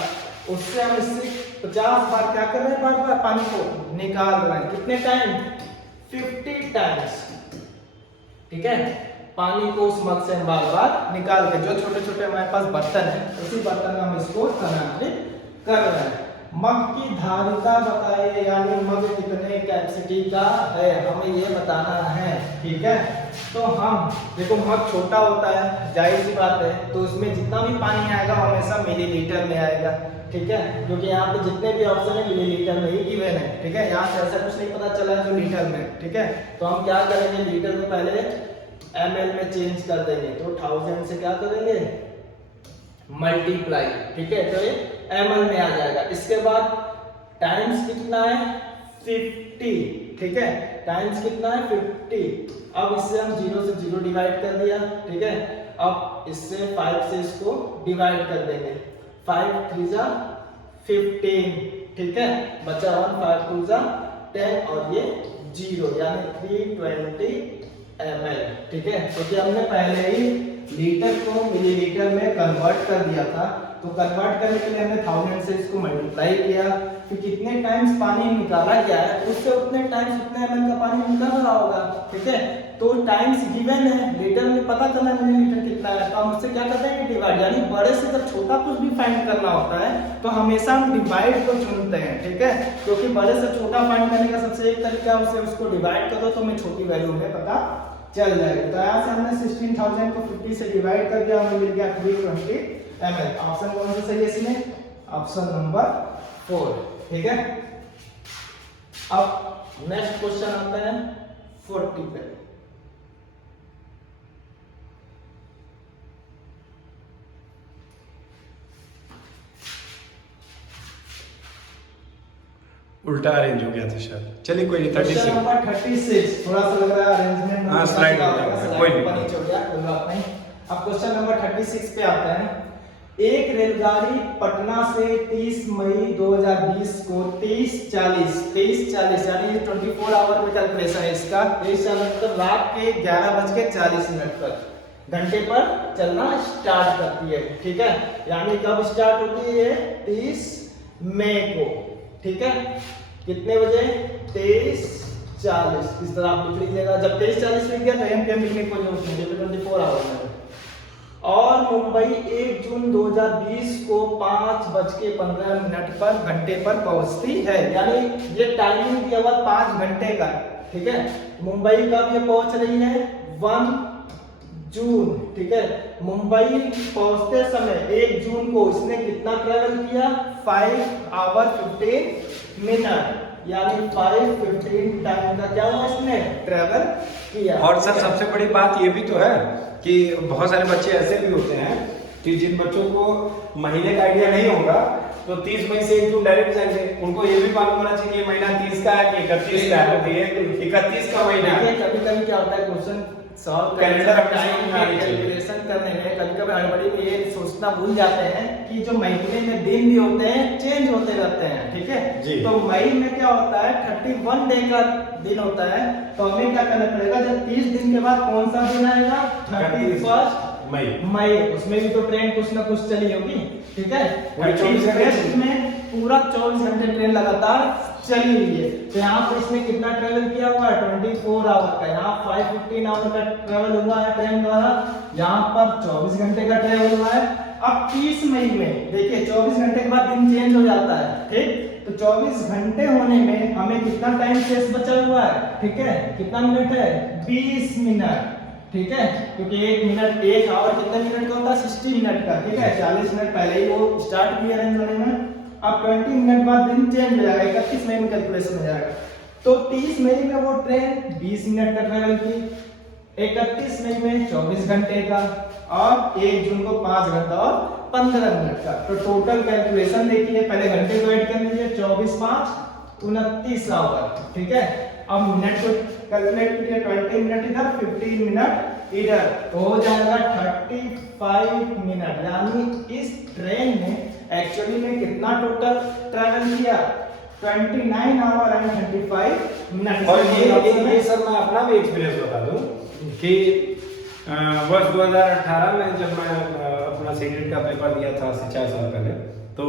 उससे हम इससे 50 बार क्या कर रहे हैं, बार बार पानी को निकाल रहे हैं। कितने टाइम 50 टाइम्स, ठीक है। पानी को उस मग से बार बार निकाल के जो छोटे छोटे हमारे पास बर्तन है उसी बर्तन में हम इसको स्थानांतरित कर रहे हैं। मग की धारिता बताइए, यानी मग कितने कैपेसिटी का है हमें ये बताना है, ठीक है। तो हम देखो मग छोटा होता है, जाहिर सी बात है, तो उसमें जितना भी पानी आएगा हमेशा मिलीलीटर में आएगा, ठीक है। क्योंकि यहाँ पे जितने भी ऑप्शन है मिलीलीटर में ही गिवन है, ठीक है। यहाँ से ऐसा कुछ नहीं पता चला है जो लीटर में, ठीक है। तो हम क्या करेंगे, लीटर को पहले ml में चेंज कर देंगे, तो 1000 से क्या करेंगे मल्टीप्लाई, ठीक है। तो ये ml में आ जाएगा। इसके बाद टाइम्स कितना है 50, ठीक है। टाइम्स कितना है 50। अब इससे हम 0 से 0 डिवाइड कर दिया, ठीक है। अब इससे 5 से इसको डिवाइड कर देंगे, 5 3 जा 15, ठीक है। बचा 1, 5 2 जा 10 और ये 0, यानी 320 ml, ठीक है। क्योंकि हमने पहले ही लीटर को मिलीलीटर में कन्वर्ट कर दिया था, तो कन्वर्ट करने के लिए हमने 1000 से इसको मल्टीप्लाई किया, फिर कितने टाइम्स पानी निकाला गया है उससे उतने टाइम्स उतने ml का पानी निकल रहा होगा, ठीक है। तो टाइम्स गिवन है, लीटर में पता करना मिलीलीटर कितना है, तो हम उससे क्या करते हैं डिवाइड, यानी बड़े से जब छोटा कुछ भी फाइंड करना होता है तो हमेशा हम डिवाइड को चुनते हैं, ठीक है। क्योंकि बड़े से छोटा फाइंड करने का सबसे एक तरीका है उसको डिवाइड कर दो, तो हमें छोटी वैल्यू में पता चल जाएगा। तो यहाँ से हमने 16,000 को 50 से डिवाइड कर दिया, हमें मिल गया 320 ml। ऑप्शन कौन सा सही है इसमें, ऑप्शन नंबर 4, ठीक है। अब नेक्स्ट क्वेश्चन आता है 40 पे। उल्टा अरेंज हो गया था शायद, चलिए कोई नहीं। 36 नंबर 36 थोड़ा सा लग रहा है अरेंजमेंट, हाँ स्लाइड हो गया, कोई नहीं। नीचे हो गया, कोई बात नहीं। अब क्वेश्चन नंबर 36 पे आते हैं। एक रेलगाड़ी पटना से 30 मई 2020 को 23:40 यानी 24 आवर में कैलकुलेशन है इसका, 23:40 मतलब रात के 11:40 पर घंटे पर चलना स्टार्ट करती है, ठीक है। यानी कब स्टार्ट होती है 30 मई को, ठीक है। कितने बजे 23:40, इस तरह आप लिख लीजिएगा। जब 23:40 लिख गया तो एमपीएम लिखने की कोई जरूरत नहीं, 24 आवर में। और मुंबई 1 जून 2020 को 5:15 पर घंटे पर पहुंचती है, यानी ये टाइमिंग दिया हुआ 5 घंटे का, ठीक है। मुंबई कब ये पहुंच रही है 1 जून, ठीक है। मुंबई पहुंचते समय 1 जून को इसने कितना ट्रेवल किया 5 आवर 15 मिनट, यानी 5:15 टाइम का क्या हुआ इसने ट्रेवल किया। और सर सबसे बड़ी बात ये भी तो है कि बहुत सारे बच्चे ऐसे भी होते हैं कि जिन बच्चों को महीने का आइडिया नहीं होगा तो 30 मई से 1 जून डायरेक्ट जाएंगे, उनको ये भी मालूम होना चाहिए कि ये महीना 30 का है कि 31 का है, तो ये 31 का महीना है। कभी कभी क्या होता है question solve calendar time calculation करने में कभी कभी हड़बड़ी में ये सोचना भूल जाते हैं कि जो महीने में दिन भी होते हैं चेंज होते रहते हैं, ठीक है जी। तो मई में क्या होता है 31 डे का दिन होता है, तो हमें क्या करना पड़ेगा जब 30 दिन के बाद कौन सा दिन आएगा 31 मई, उसमें भी तो ट्रेन कुछ ना कुछ चली होगी, ठीक है 24 घंटे में पूरा 24 घंटे ट्रेन लगातार चली हुई है। तो यहाँ पर इसने कितना ट्रेवल किया हुआ है 24 आवर का, यहाँ 5:15 आवर का ट्रेवल हुआ है ट्रेन द्वारा, यहाँ पर 24 घंटे का ट्रेवल हुआ है। अब 30 मई में देखिए 24 घंटे के बाद दिन चेंज हो जाता है, ठीक तो 24 घंटे होने में हमें कितना टाइम शेष बचा हुआ है, ठीक है कितना मिनट है 20 मिनट, ठीक है क्योंकि 1 मिनट 1 आवर कितने मिनट का होता है 60 मिनट का, ठीक है 40 मिनट पहले ही वो स्टार्ट किया अरेंज होने में। अब 20 मिनट बाद दिन चेंज हो जाएगा, 31 मई में कैलकुलेशन हो जाएगा, तो 30 मई में वो ट्रेन 20 मिनट का ट्रेवल की, 31 मई में 24 घंटे का और 1 जून को 5 घंटा और 15 मिनट का। तो टोटल कैलकुलेशन देखिए, पहले घंटे को ऐड कर लीजिए 24 5 29 आवर, ठीक है अब मिनट को कैलकुलेट कीजिए 20 मिनट इधर 15 मिनट इधर, तो हो जाएगा 35 मिनट, यानी इस ट्रेन ने एक्चुअली में कितना टोटल ट्रैवल किया 29 आवर एंड 35 मिनट। और ये सर मैं अपना भी एक्सपीरियंस बता दूं कि वर्ष 2018 में जब मैं अपना सीटेट का पेपर दिया था 4 साल पहले, तो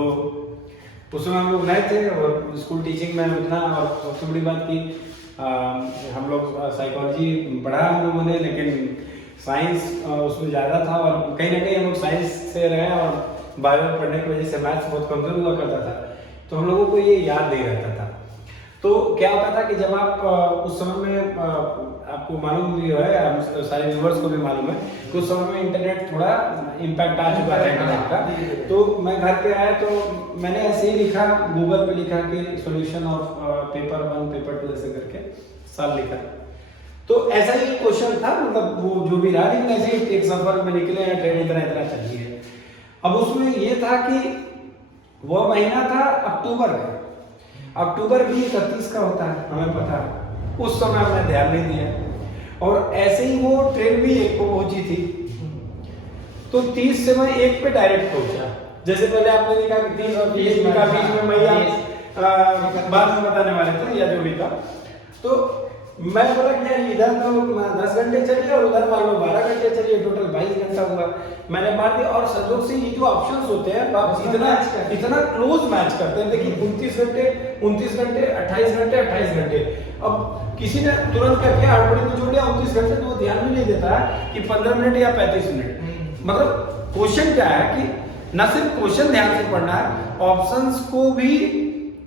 उसमें हम लोग नए थे और स्कूल टीचिंग में उतना, और सबसे बड़ी बात की हम लोग साइकोलॉजी पढ़ा हम लोगों ने, लेकिन साइंस उसमें ज़्यादा था और कहीं ना कहीं हम लोग साइंस से रहे और बायो पढ़ने की वजह से मैथ्स बहुत कमजोर हुआ करता था, तो हम लोगों को ये याद नहीं रहता था। तो क्या होता था कि जब आप उस समय में आपको मालूम भी है, हम सारे व्यूअर्स को भी मालूम है कि उस समय में इंटरनेट थोड़ा इम्पैक्ट आ चुका था इंटरनेट का, तो मैं घर पे आया तो मैंने ऐसे ही लिखा, गूगल पे लिखा कि सॉल्यूशन ऑफ पेपर 1 पेपर 2 ऐसे करके साल लिखा, तो ऐसा ही क्वेश्चन था, मतलब वो जो भी रहा, लेकिन ऐसे ही एक सफर में निकले हैं, ट्रेन इतना इतना चली है। अब उसमें ये था कि वह महीना था अक्टूबर का, अक्टूबर भी 31 का होता है हमें पता है, उस समय हमने ध्यान नहीं दिया और ऐसे ही वो ट्रेन भी 1 को पहुंची थी, तो 30 से मैं 1 पे डायरेक्ट पहुंचा। जैसे पहले आपने लिखा कि 30 और 30 का बीच में मैं बाद में बताने वाले थे या जो भी था, तो मैं बोला कि यार इधर तो 10 घंटे चलिए और उधर मान लो 12 घंटे चलिए, टोटल 22 घंटा हुआ। मैंने मार दिया और संजोग से ये जो ऑप्शंस होते हैं आप इतना क्लोज मैच करते हैं, देखिए 29 घंटे 28 घंटे। अब किसी ने तुरंत क्या किया, हड़बड़ी में जोड़ दिया 29 घंटे, तो वो ध्यान भी नहीं देता है कि 15 मिनट या 35 मिनट। मतलब क्वेश्चन क्या है कि न सिर्फ क्वेश्चन ध्यान से पढ़ना है, ऑप्शंस को भी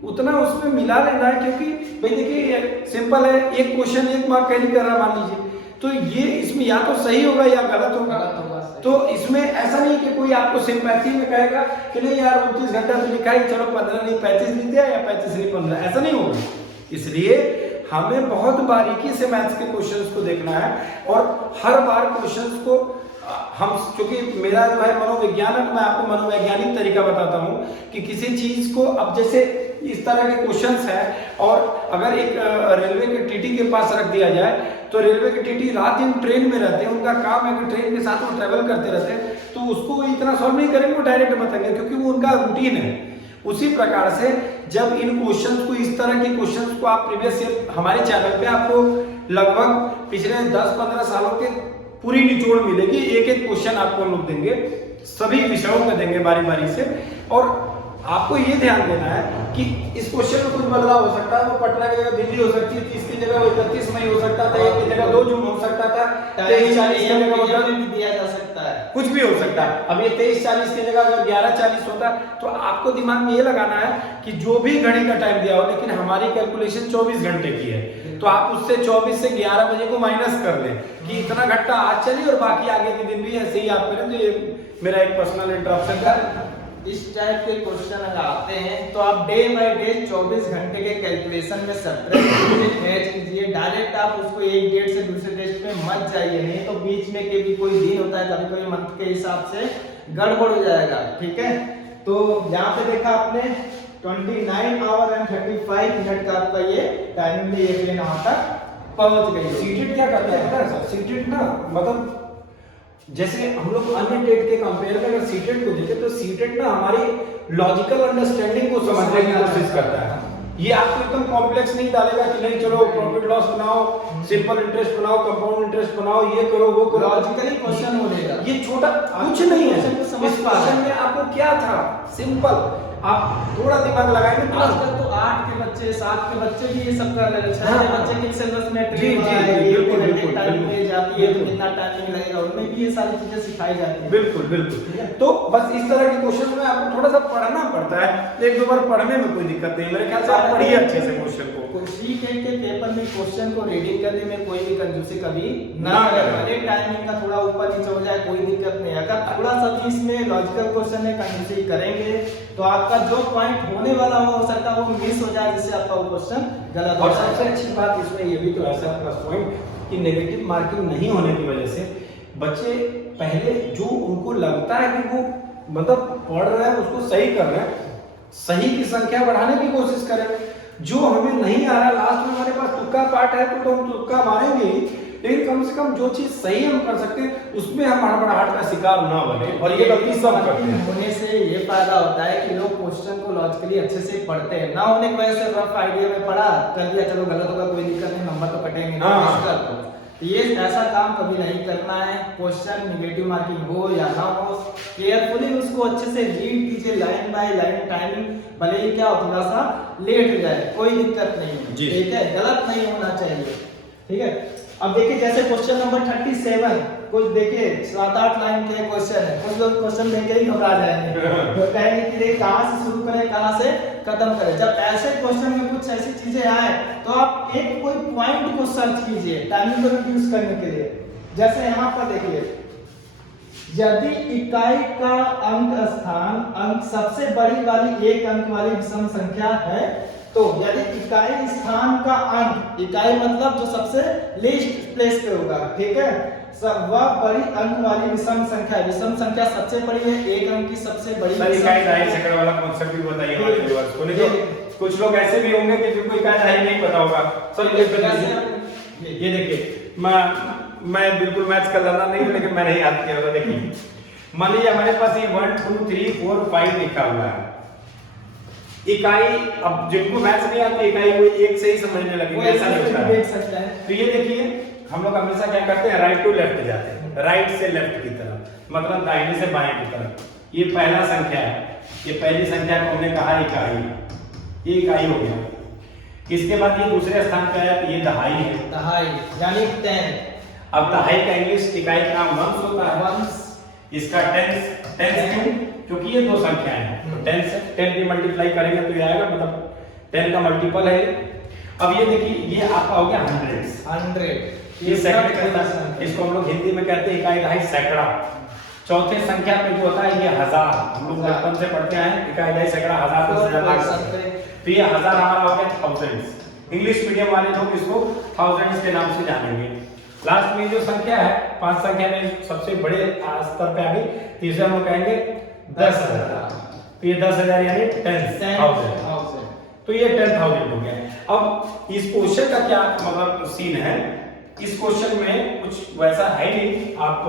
उतना उसमें मिला लेना है, क्योंकि भाई देखिए सिंपल है, एक क्वेश्चन 1 मार्क का नहीं कर रहा मान लीजिए, तो ये इसमें या तो सही होगा या गलत होगा। तो इसमें ऐसा नहीं कि कोई आपको सिंपैथी में कहेगा कि नहीं यार 29 घंटा तो लिखा है, चलो 15 नहीं 35 लिख दिया या 35 नहीं 15, ऐसा नहीं होगा। इसलिए हमें बहुत बारीकी से मैथ्स के क्वेश्चंस को देखना है और हर बार क्वेश्चंस को हम, क्योंकि मेरा जो है मनोविज्ञान है, मैं आपको मनोवैज्ञानिक तरीका बताता हूँ कि किसी चीज को, अब जैसे इस तरह के क्वेश्चंस हैं और अगर एक रेलवे के टीटी के पास रख दिया जाए, तो रेलवे के टीटी रात दिन ट्रेन में रहते हैं, उनका काम है कि ट्रेन के साथ वो ट्रेवल करते रहते हैं, तो उसको वो इतना सॉल्व नहीं करेंगे, वो डायरेक्ट बताएंगे क्योंकि वो उनका रूटीन है। उसी प्रकार से जब इन क्वेश्चंस को, इस तरह के क्वेश्चंस को आप प्रीवियस ईयर हमारे चैनल पे आपको लगभग पिछले 10-15 सालों के पूरी निचोड़ मिलेगी, एक एक क्वेश्चन आपको हम लोग देंगे, सभी विषयों में देंगे बारी बारी से। और आपको ये ध्यान देना है कि इस क्वेश्चन में कुछ बदलाव हो सकता है, वो पटना की जगह दिल्ली हो सकती है, 30 की जगह वो 31 मई हो सकता था, 1 की जगह 2 जून हो सकता था, 23-40 की जगह भी दिया जा सकता है, कुछ भी हो सकता है। अब ये 23-40 की जगह अगर 11-40 होता, तो आपको दिमाग में ये लगाना है कि जो भी घड़ी का टाइम दिया हो, लेकिन हमारी कैलकुलेशन 24 घंटे की है, तो आप उससे 24 से 11 बजे को माइनस कर लें कि इतना घंटा आज चली और बाकी आगे के दिन भी ऐसे ही आप करें। तो ये मेरा एक पर्सनल इंटरप्शन था। इस टाइप के क्वेश्चन अगर आते हैं तो आप डे बाय डे 24 घंटे के कैलकुलेशन में सब्ट्रैक्ट कीजिए, मैच कीजिए। डायरेक्ट आप उसको एक डेट से दूसरे डेट पे मत जाइए, नहीं तो बीच में के भी कोई दिन होता है, कभी कोई मंथ के हिसाब से गड़बड़ हो जाएगा। ठीक है, तो यहाँ पे देखा आपने 29 आवर एंड 35 मिनट का आपका ये टाइमिंग में ये ट्रेन वहां तक पहुंच गई। सीटेट क्या करता है पता है सर? सीटेट ना मतलब जैसे हम लोग अन्य टेट के कंपेयर में अगर सीटेट को देखें तो सीटेट ना हमारी लॉजिकल अंडरस्टैंडिंग को समझने की कोशिश करता है। ये आपको एकदम कॉम्प्लेक्स नहीं डालेगा कि नहीं चलो प्रॉफिट लॉस बनाओ, सिंपल इंटरेस्ट बनाओ, कंपाउंड इंटरेस्ट बनाओ, ये करो वो करो। लॉजिकली क्वेश्चन हो जाएगा। ये छोटा कुछ नहीं है। इस क्वेश्चन में आपको क्या था, सिंपल आप थोड़ा दिमाग लगाएंगे तो आजकल तो 8 के बच्चे 7 के बच्चे भी ये सब कर रहे हैं। 6 हाँ, के बच्चे के सिलेबस में जी, जी, बिल्कुल, बिल्कुल, टाइम पे बिल्कुल, जाती है तो बिल्कुल। कितना टाइमिंग लगेगा, उनमें भी ये सारी चीजें सिखाई जाती है। बिल्कुल बिल्कुल। तो बस इस तरह के क्वेश्चन में आपको थोड़ा सा पढ़ना पड़ता है, एक दो बार पढ़ने में कोई दिक्कत नहीं। मेरे ख्याल से आप पढ़िए अच्छे से क्वेश्चन को। जीके के पेपर में क्वेश्चन को रीडिंग करने में कोई भी कंजूसी कभी ना ना करें। करें। भले टाइमिंग का थोड़ा ऊपर नीचे हो जाए कोई दिक्कत नहीं। अगर थोड़ा सा भी इसमें लॉजिकल क्वेश्चन में कंजूसी करेंगे तो आपका जो पॉइंट होने वाला हो सकता है वो मिस हो जाए, जिससे आपका वो क्वेश्चन गलत हो और जाए। सबसे अच्छी बात इसमें ये भी तो है सर प्लस पॉइंट कि नेगेटिव मार्किंग नहीं होने की वजह से बच्चे पहले जो उनको लगता है कि वो मतलब पढ़ रहे हैं उसको सही कर रहे हैं, सही की संख्या बढ़ाने की कोशिश करें। जो हमें नहीं आ रहा लास्ट में हमारे पास तुक्का पार्ट है तो हम तुक्का मारेंगे, लेकिन कम से कम जो चीज सही हम कर सकते हैं उसमें हम हड़बड़ाहट का शिकार ना बने। और ये गलती सब करते हैं। होने से ये फायदा होता है कि लोग क्वेश्चन को लॉजिकली अच्छे से पढ़ते हैं। ना होने की वजह से रफ आइडिया में पढ़ा कर दिया, चलो गलत होगा कोई दिक्कत नहीं, नंबर तो कटेंगे। हाँ। तो ये ऐसा काम कभी नहीं करना है। क्वेश्चन नेगेटिव मार्किंग हो या ना हो, केयरफुली उसको अच्छे से रीड कीजिए लाइन बाय लाइन। टाइमिंग भले ही क्या हो थोड़ा सा लेट जाए कोई दिक्कत नहीं है, ठीक है, गलत नहीं होना चाहिए। ठीक है, अब देखिए जैसे क्वेश्चन नंबर 37 कुछ देखिए 7-8 लाइन के क्वेश्चन है। कुछ लोग क्वेश्चन देख के ही घबरा जाएंगे, तो कहेंगे कि ये कहां से शुरू करें कहां से खत्म करें। जब ऐसे क्वेश्चन में कुछ ऐसी चीजें आए तो आप एक कोई पॉइंट को सर्च कीजिए टाइमिंग को रिड्यूस करने के लिए। जैसे यहाँ पर देखिए, यदि इकाई का अंक स्थान अंक सबसे बड़ी वाली एक अंक वाली विषम संख्या है, तो यदि इकाई स्थान का अंक, इकाई मतलब जो सबसे लीस्ट प्लेस पे होगा, ठीक है, वह बड़ी अंक वाली विषम संख्या है। विषम संख्या सबसे बड़ी है, एक अंक की सबसे बड़ी सर इकाई दहाई सेकंड वाला कॉन्सेप्ट भी बताइए हमारे व्यूअर्स को। नहीं तो कुछ लोग ऐसे भी होंगे कि जिनको इकाई दहाई नहीं पता होगा। सर ये देखिए मैं बिल्कुल मैथ्स का लर्नर नहीं हूं, लेकिन मैंने याद किया होगा। देखिए मान लीजिए हमारे पास ये 1 2 3 4 5 लिखा हुआ है। इकाई, अब जिनको मैथ्स नहीं आती इकाई वो एक से ही समझने लगेंगे, ऐसा नहीं होता है। तो ये देखिए हम लोग हमेशा क्या करते हैं, राइट टू लेफ्ट जाते हैं, राइट से लेफ्ट की तरफ, मतलब दाहिने से बाएं की तरफ। ये पहला संख्या है, ये पहली संख्या को हमने कहा इकाई, ये इकाई हो गया। इसके बाद ये दूसरे स्थान पे आया, ये दहाई है, दहाई यानी 10। अब दहाई का इंग्लिश इकाई का नाम वंस होता है, वंस। इसका टेंस, टेंस क्यों? क्योंकि ये दो संख्याएं हैं, तो 10 से 10 की मल्टीप्लाई करेंगे तो ये आएगा, मतलब 10 का मल्टीपल है। अब ये देखिए ये आपका हो गया 100। ये सेकंड कहता है, इसको हम लोग हिंदी में कहते हैं इकाई दहाई सैकड़ा। चौथे संख्या में जो होता है ये 1000, हम लोग बचपन से पढ़ते हैं इकाई दहाई सैकड़ा 1000 तो ये 1000 हमारा हो गया थाउजेंड्स। इंग्लिश मीडियम वाले लोग इसको थाउजेंड्स के नाम से जानेंगे। लास्ट में जो संख्या है 5 संख्या में सबसे बड़े स्तर पे आ गई, तीसरे हम लोग कहेंगे 10,000। तो ये 10,000 यानी 10,000, तो ये 10,000 हो गया। अब इस क्वेश्चन का क्या मतलब सीन है, इस क्वेश्चन में कुछ वैसा है नहीं, आप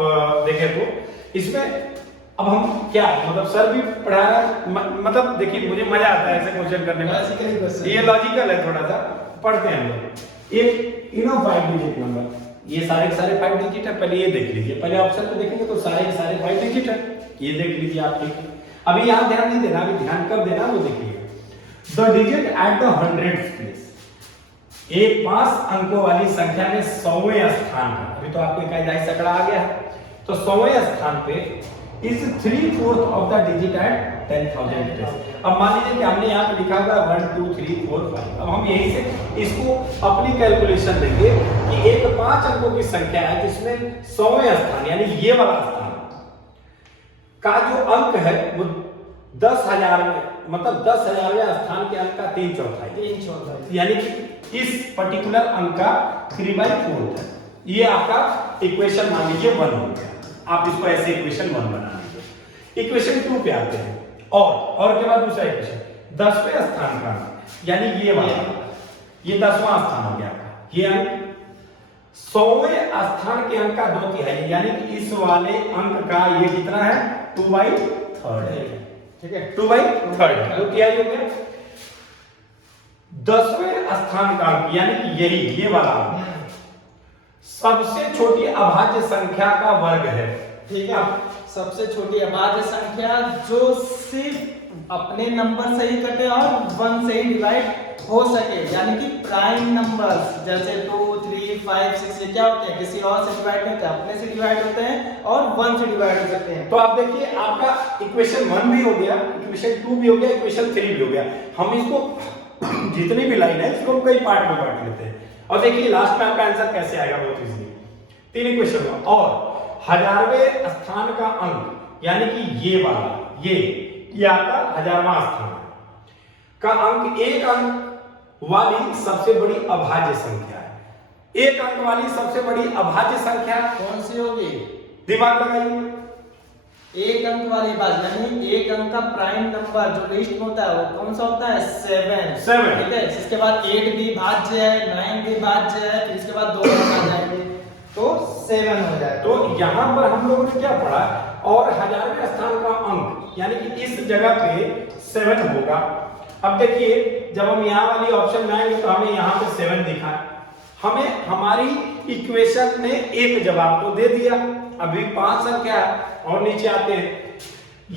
देखें तो इसमें अब हम क्या मतलब सर भी पढ़ा रहा है, मतलब देखिए मुझे मजा आता है ऐसे क्वेश्चन करने में, ये लॉजिकल है, थोड़ा सा पढ़ते हैं हम लोग। एक 5 डिजिट नंबर, ये सारे के सारे 5 डिजिट है, पहले ये देख लीजिए, पहले ऑप्शन में देखेंगे तो सारे के सारे 5 डिजिट है, ये देख लीजिए आप। ठीक, अभी यहाँ ध्यान नहीं देना, अभी ध्यान कब देना वो देखिए। The digit at the 100th place, एक 5 अंकों वाली संख्या में 100वें स्थान पर, अभी तो आपको इकाई दहाई सैकड़ा आ गया है, तो 100वें स्थान पे is 3/4 of the digit at 10,000 place. अब मान लीजिए कि हमने यहाँ पे लिखा हुआ 1 2 3 4 5, अब हम यहीं से इसको अपनी कैलकुलेशन देंगे कि एक 5 अंकों की संख्या है जिसमें 100वें स्थान यानी ये वाला स्थान का जो अंक है वो 10,000 में, मतलब 10,000वें स्थान के अंक का 3/4, 3/4 यानी कि इस पर्टिकुलर अंक का 3/4 है। ये आपका इक्वेशन मान लीजिए 1 हो गया। आप इसको ऐसे इक्वेशन 1 बना लीजिए। इक्वेशन 2 पे आते हैं, और के बाद दूसरा इक्वेशन 10वें स्थान का अंक, यानी ये वाला, ये 10वां स्थान हो गया आपका। ये अंक 100वें स्थान के अंक का 2/3, यानी कि इस वाले अंक का ये कितना है, 2/3 है। ठीक है, 2/3 2/3 हो गया। 10वें स्थान का अंक, यानी कि यही ये वाला अंक सबसे छोटी अभाज्य संख्या का वर्ग है। ठीक है, सबसे छोटी अभाज्य संख्या जो सिर्फ अपने नंबर से ही कटे और 1 से ही डिवाइड हो सके, यानी कि प्राइम नंबर्स जैसे 2, 3, 5, 6 ये क्या होते हैं, किसी और से डिवाइड होते हैं, अपने से डिवाइड होते हैं और 1 से डिवाइड हो सकते हैं। तो आप देखिए आपका इक्वेशन 1 भी हो गया, इक्वेशन 2 भी हो गया, इक्वेशन 3 भी हो गया। हम इसको जितनी भी लाइन है इसको हम कई पार्ट में बांट लेते हैं, और देखिए लास्ट में आपका आंसर कैसे आएगा, बहुत इजीली। 3 इक्वेशन में, और 1000वें स्थान का अंक, यानी कि ये वाला, ये आपका 1000वां स्थान का अंक, एक अंक वाली सबसे बड़ी अभाज्य संख्या है। एक अंक वाली सबसे बड़ी अभाज्य संख्या कौन सी होगी, दिमाग लगाइए। एक अंक वाली बात, यानी एक अंक का प्राइम नंबर जो लिस्ट में होता है वो कौन सा होता है, 7। ठीक है, इसके बाद 8 भी भाज्य है, 9 भी भाज्य है, फिर इसके बाद 2 अंक आ जाएंगे तो 7 हो जाए। तो यहाँ पर हम लोगों ने क्या पढ़ा, और 1000वें स्थान का अंक, यानी कि इस जगह पे 7 होगा। अब देखिए जब हम यहाँ वाली ऑप्शन में आएंगे तो हमें यहाँ पे 7 दिखा, हमें हमारी इक्वेशन ने एक जवाब तो दे दिया, अभी 5 संख्या और नीचे आते हैं।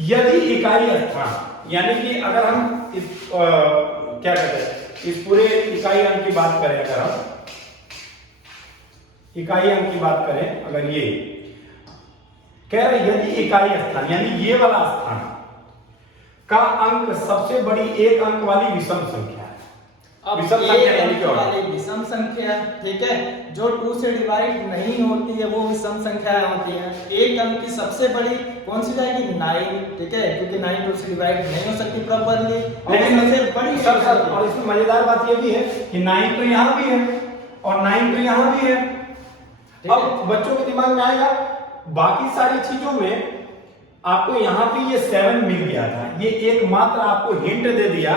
यदि इकाई स्थान, यानी कि अगर हम इस क्या कहते हैं, इस पूरे इकाई अंक की बात करें, अगर हम इकाई अंक की बात करें, अगर ये कह रहे यदि इकाई स्थान, यानी ये वाला स्थान का अंक सबसे बड़ी एक अंक वाली विषम संख्या है। अब विषम संख्या यानी क्या वाली विषम संख्या, ठीक है, जो 2 से डिवाइड नहीं होती है वो विषम संख्याएं होती हैं। एक अंक की सबसे बड़ी कौन सी जाएगी, 9, ठीक है, क्योंकि 9 2 से डिवाइड नहीं हो सकती प्रॉपर्ली, और सबसे बड़ी सर, और इसमें मजेदार बात ये भी है कि 9 तो यहाँ भी है और 9 तो यहाँ भी है। अब बच्चों के दिमाग में आएगा, बाकी सारी चीजों में आपको यहाँ पे ये 7 मिल गया था, ये एकमात्र आपको हिंट दे दिया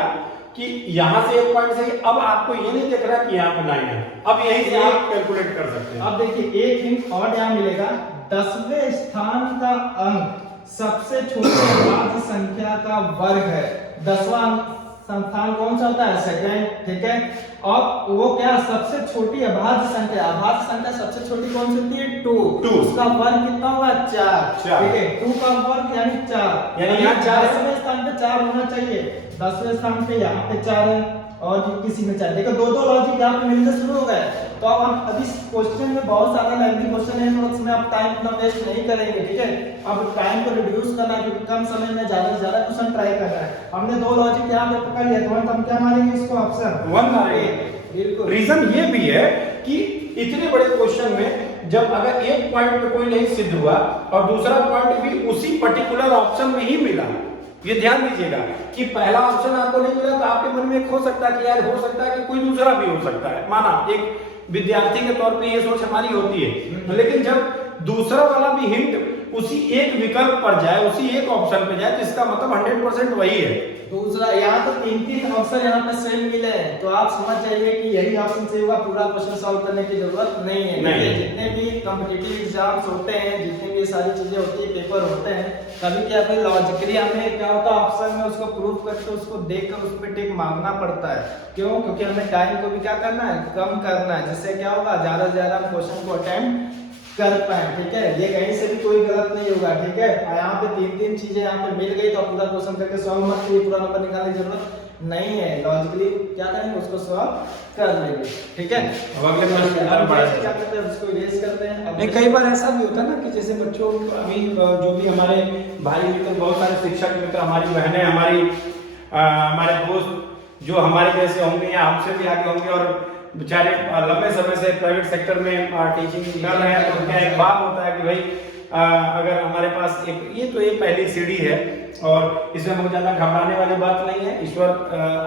कि यहाँ से एक पॉइंट से, अब आपको ये नहीं दिख रहा कि यहाँ पे 9 है, अब यहीं से आप कैलकुलेट कर सकते हैं। अब देखिए एक हिंट और यहाँ मिलेगा, 10वें स्थान का अंक सबसे छोटी अभाज्य संख्या का वर्ग है। 10वां स्थान कौन सा होता है, 2nd, ठीक है, और वो क्या सबसे छोटी अभाज्य संख्या, अभाज्य संख्या सबसे छोटी कौन सी होती है, 2, उसका वर्ग कितना होगा, 4, ठीक है, 2 का वर्ग यानी 4, यानी यहाँ 4 है। 10वें स्थान पे 4 होना चाहिए, 10वें स्थान पे यहाँ पे 4 है और किसी में 4, देखो 2 लॉजिक यहाँ पे मिलने शुरू हो गए। तो अब हम अभी क्वेश्चन में बहुत सारा लेंथी क्वेश्चन है, तो उसमें आप टाइम इतना वेस्ट नहीं करेंगे, ठीक है, अब टाइम को रिड्यूस करना है क्योंकि कम समय में ज्यादा से ज्यादा क्वेश्चन ट्राई करना है। हमने 2 लॉजिक यहाँ पे पकड़ लिया, तो हम क्या मारेंगे इसको, ऑप्शन 1 मारेंगे। बिल्कुल, रीजन ये भी है कि इतने बड़े क्वेश्चन में जब अगर एक पॉइंट पे कोई नहीं सिद्ध हुआ और दूसरा पॉइंट भी उसी पर्टिकुलर ऑप्शन में ही मिला, ये ध्यान दीजिएगा कि पहला ऑप्शन आपको नहीं मिला तो आपके मन में हो सकता है कि यार हो सकता है कि कोई दूसरा भी हो सकता है, माना एक विद्यार्थी के तौर पे ये सोच हमारी होती है, लेकिन जब दूसरा वाला भी हिंट उसी एक विकल्प पर जाए, उसी एक ऑप्शन पे जाए, तो इसका मतलब 100% वही है। दूसरा यहाँ तो 3 ऑप्शन यहाँ पे सेम मिले हैं, तो आप समझ जाइए कि यही ऑप्शन से होगा, पूरा क्वेश्चन सॉल्व करने की जरूरत नहीं है। नहीं। जितने भी कॉम्पिटिटिव एग्जाम्स होते हैं, जितने भी ये सारी चीजें होती है, पेपर होते हैं, कभी क्या फिर लॉजिकली हमें क्या होता है, ऑप्शन में उसको प्रूव करके उसको देखकर उस पर टिक मारना पड़ता है। क्यों? क्योंकि हमें टाइम को भी क्या करना है, कम करना है, जिससे क्या होगा, ज्यादा से ज्यादा क्वेश्चन को अटेम्प्ट कर पाए, ठीक है, ये कहीं से भी कोई गलत नहीं होगा, ठीक है। यहाँ पे 3 चीजें यहाँ पे मिल गई तो पूरा क्वेश्चन करके सॉल्व मत करिए, पूरा नंबर निकालने की जरूरत नहीं है, लॉजिकली क्या करेंगे उसको सॉल्व कर लेंगे, ठीक है। अब अगले प्रश्न क्या करते हैं, उसको इरेज करते हैं। नहीं, कई बार ऐसा भी होता है ना कि जैसे बच्चों अभी जो भी हमारे भाई मित्र, बहुत सारे शिक्षक मित्र, हमारी बहनें, हमारे दोस्त जो हमारे जैसे होंगे या हमसे भी आगे होंगे और बेचारे लंबे समय से प्राइवेट सेक्टर में टीचिंग कर रहे हैं, तो उनका एक भाव होता है कि भाई अगर हमारे पास एक ये तो ये पहली सीढ़ी है और इसमें बहुत ज़्यादा घबराने वाली बात नहीं है। ईश्वर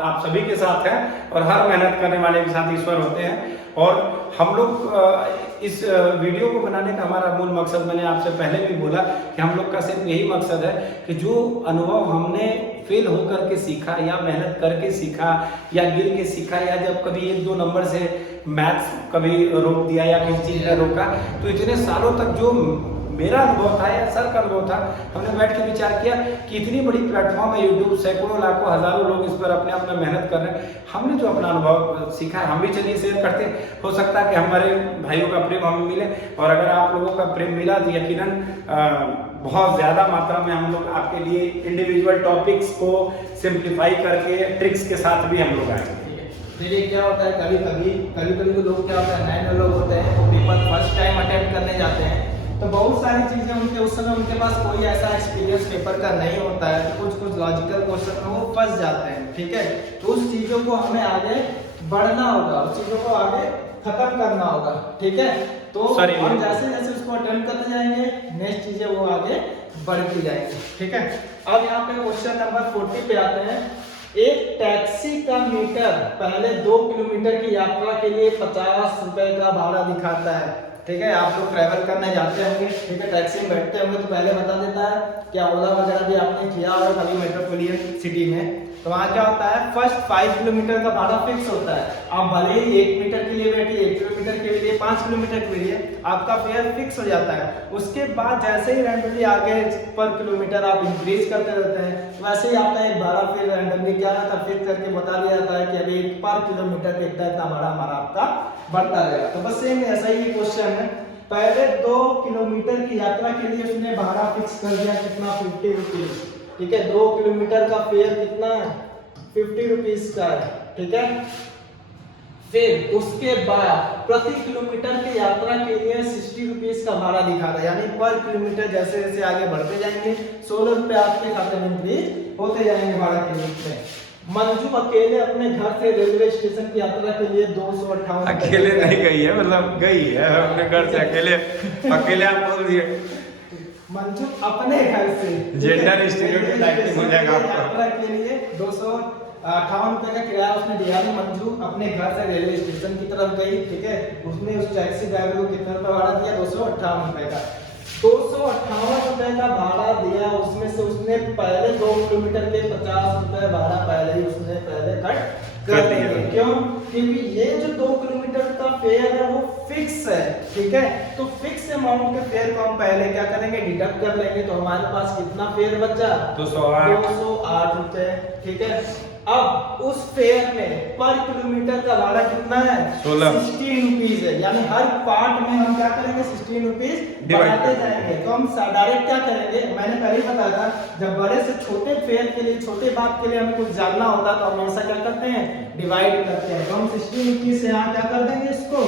आप सभी के साथ हैं और हर मेहनत करने वाले के साथ ईश्वर होते हैं। और हम लोग इस वीडियो को बनाने का हमारा मूल मकसद, मैंने आपसे पहले भी बोला कि हम लोग का सिर्फ यही मकसद है कि जो अनुभव हमने फेल होकर के सीखा या मेहनत करके सीखा या गिर के सीखा या जब कभी 1-2 नंबर से मैथ्स कभी रोक दिया या किसी चीज़ ने रोका, तो इतने सालों तक जो मेरा अनुभव था या सर का अनुभव था, हमने बैठ के विचार किया कि इतनी बड़ी प्लेटफॉर्म है यूट्यूब, सैकड़ों लाखों हजारों लोग इस पर अपने अपना मेहनत कर रहे हैं। हमने जो अपना अनुभव सीखा है हम भी चलिए शेयर करते हैं। हो सकता है कि हमारे भाइयों का प्रेम हमें मिले, और अगर आप लोगों का प्रेम मिला तो यकीनन बहुत ज़्यादा मात्रा में हम लोग आपके लिए इंडिविजुअल टॉपिक्स को सिंप्लीफाई करके ट्रिक्स के साथ भी हम लोग आएंगे। फिर ये क्या होता है, कभी कभी तो लोग क्या होता है, नए नए लोग होते हैं, वो पेपर फर्स्ट टाइम अटेम्प्ट करने जाते हैं, तो बहुत सारी चीज़ें उनके उस समय उनके पास कोई ऐसा एक्सपीरियंस पेपर का नहीं होता है, तो कुछ लॉजिकल क्वेश्चन में वो फंस जाते हैं। ठीक है, तो उस चीज़ों को हमें आगे बढ़ना होगा, उस चीज़ों को आगे खत्म करना होगा। ठीक है, तो हम जैसे जैसे उसको अटेम्प्ट करते जाएंगे, नेक्स्ट चीज़ें वो आगे बढ़ती जाएंगी। ठीक है, अब यहाँ पे क्वेश्चन नंबर 40 पे आते हैं। एक टैक्सी का मीटर पहले 2 किलोमीटर की यात्रा के लिए 50 रुपए का भाड़ा दिखाता है। ठीक है, आप लोग ट्रैवल करने जाते होंगे, ठीक है, टैक्सी में बैठते होंगे तो पहले बता देता है, क्या ओला वगैरह भी आपने किया होगा कभी मेट्रोपोलिटन सिटी में, तो वहाँ क्या होता है, फर्स्ट 5 किलोमीटर का भाड़ा फिक्स होता है। आप भले ही 1 मीटर के लिए बैठिए, 1 किलोमीटर के लिए, 5 किलोमीटर के लिए आपका फेयर फिक्स हो जाता है। उसके बाद जैसे ही रैंडमली आगे पर किलोमीटर आप इंक्रीज करते रहते हैं, वैसे ही आपका एक भाड़ा फिर रैंडमली क्या रहता है, फिक्स करके बता दिया जाता है कि अभी पर किलोमीटर पे इतना भाड़ा हमारा आपका बढ़ता रहेगा। तो बस सेम ऐसा ही क्वेश्चन है, पहले 2 किलोमीटर की यात्रा के लिए उसने भाड़ा फिक्स कर दिया, कितना, 50 रुपीज। ठीक है, 2 किलोमीटर का फेयर कितना है, 50 रुपीज का है। ठीक है, फिर उसके बाद प्रति किलोमीटर की यात्रा के लिए 60 रुपीज का भाड़ा दिखा रहा है, यानी पर किलोमीटर जैसे जैसे आगे बढ़ते जाएंगे 16 रुपए आपके खाते में इंक्रीज होते जाएंगे भाड़ा के रूप में। मंजू अकेले अपने घर से रेलवे स्टेशन की यात्रा के लिए 258 अकेले नहीं गई है, मतलब गई है अपने घर से अकेले। अकेले आप बोल दिए, मंजू अपने घर से जेंडर स्टीरियोटाइप टाइपिंग हो जाएगा आपका। यात्रा के लिए 258 रुपए का किराया उसने दिया है। मंजू अपने घर से रेलवे स्टेशन की तरफ गई। ठीक है, उसने उस टैक्सी ड्राइवर को कितना रुपया भाड़ा दिया, 258 रुपए का। 258 रुपए का भाड़ा दिया, उसमें से उसने पहले 2 किलोमीटर के 50 रुपए भाड़ा पहले ही उसने कट कर दिया। क्यों? क्योंकि ये जो 2 किलोमीटर का फेयर है वो फिक्स है। ठीक है, तो फिक्स अमाउंट के फेयर को हम पहले क्या करेंगे, डिडक्ट कर लेंगे, तो हमारे पास कितना फेयर बचा, 208 रुपए। ठीक है, अब उस फेयर में पर किलोमीटर का भाड़ा कितना है, 16 रुपीज है, यानी हर पार्ट में हम क्या करेंगे, 16 रुपीज बढ़ाते जाएंगे। तो हम डायरेक्ट क्या करेंगे, मैंने पहले ही बताया था, जब बड़े से छोटे फेयर के लिए, छोटे बात के लिए हमें कुछ जानना होता है तो हम हमेशा क्या करते हैं, डिवाइड करते हैं। तो हम 16 रुपीज से यहाँ क्या कर देंगे, इसको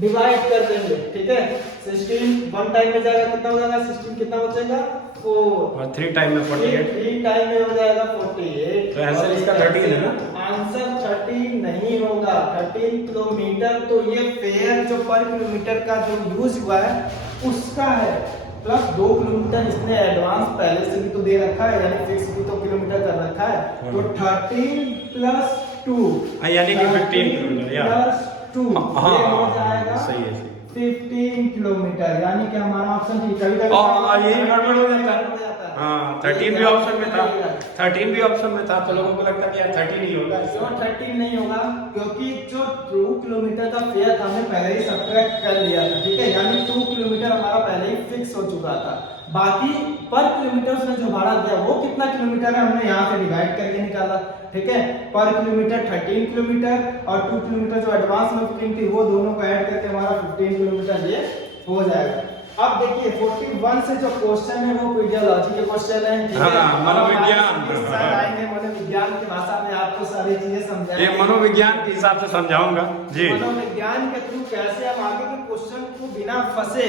डिवाइड कर देंगे। ठीक है, 16 1 टाइम में जाएगा, कितना हो जाएगा, 16 कितना बचेगा, 4, और 3 टाइम में 48, 3 टाइम में हो जाएगा 48। तो आंसर इसका 13 है ना, आंसर 13 नहीं होगा, 13 किलोमीटर तो ये फेयर जो पर किलोमीटर का जो यूज हुआ है उसका है, प्लस 2 किलोमीटर इसने एडवांस पहले से भी तो दे रखा है, यानी फिक्स भी तो किलोमीटर कर रखा है, तो 13 प्लस 2 यानी कि 15 किलोमीटर प्लस 2 ये हो जाएगा, सही है, 15 किलोमीटर, यानी कि हमारा ऑप्शन ठीक है। यही गड़बड़ हो जाता है। हाँ, 13 भी ऑप्शन में था, 13 भी ऑप्शन में था, तो लोगों को लगता है कि यार 13 नहीं होगा। क्यों 13 नहीं होगा, क्योंकि जो 2 किलोमीटर का फेयर था हमने पहले ही सब्ट्रैक्ट कर लिया था। ठीक है, यानी 2 किलोमीटर हमारा पहले ही फिक्स हो चुका था, बाकी पर किलोमीटर उसने जो भाड़ा दिया वो कितना किलोमीटर है हमने यहाँ से डिवाइड करके निकाला। ठीक है, पर किलोमीटर 13 किलोमीटर और 2 किलोमीटर जो एडवांस में बुकिंग थी वो दोनों को ऐड करके हमारा 15 किलोमीटर ये हो जाएगा। अब देखिए 41 से जो क्वेश्चन है वो पीडियोलॉजी के क्वेश्चन है। मनोविज्ञान मनोविज्ञान की भाषा में आपको सारी चीजें समझाएंगे, ये मनोविज्ञान के हिसाब से समझाऊंगा जी। मनोविज्ञान विज्ञान के थ्रू कैसे हम आगे के क्वेश्चन को बिना फंसे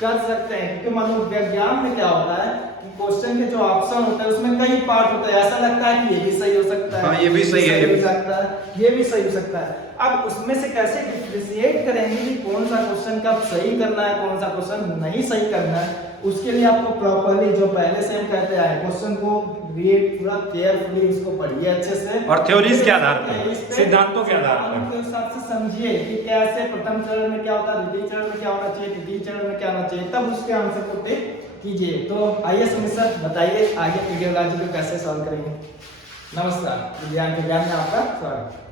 कर सकते हैं, क्योंकि मनोविज्ञान में क्या होता है, क्वेश्चन के जो ऑप्शन होते हैं उसमें कई पार्ट होते हैं, ऐसा लगता है कि ये भी सही हो सकता है, हाँ, ये भी सही है, हो सकता है, ये भी सही हो सकता है। अब उसमें से कैसे डिफरेंशिएट करेंगे कि कौन सा क्वेश्चन कब सही करना है, कौन सा क्वेश्चन नहीं सही करना है, उसके लिए आपको प्रॉपर्ली जो पहले से हम कहते आए क्वेश्चन को रीड पूरा केयरफुली उसको पढ़िए अच्छे से, और थ्योरीज के आधार पर, इस पे सिद्धांतों के आधार पर उनके हिसाब से समझिए कि कैसे प्रथम चरण में क्या होता है, द्वितीय चरण में क्या होना चाहिए, तृतीय चरण में क्या होना चाहिए, तब उसके आंसर को टिक कीजिए। तो आइए सुमित सर बताइए आगे वीडियोलॉजी को कैसे सॉल्व करेंगे। नमस्कार, विज्ञान के ज्ञान में आपका स्वागत।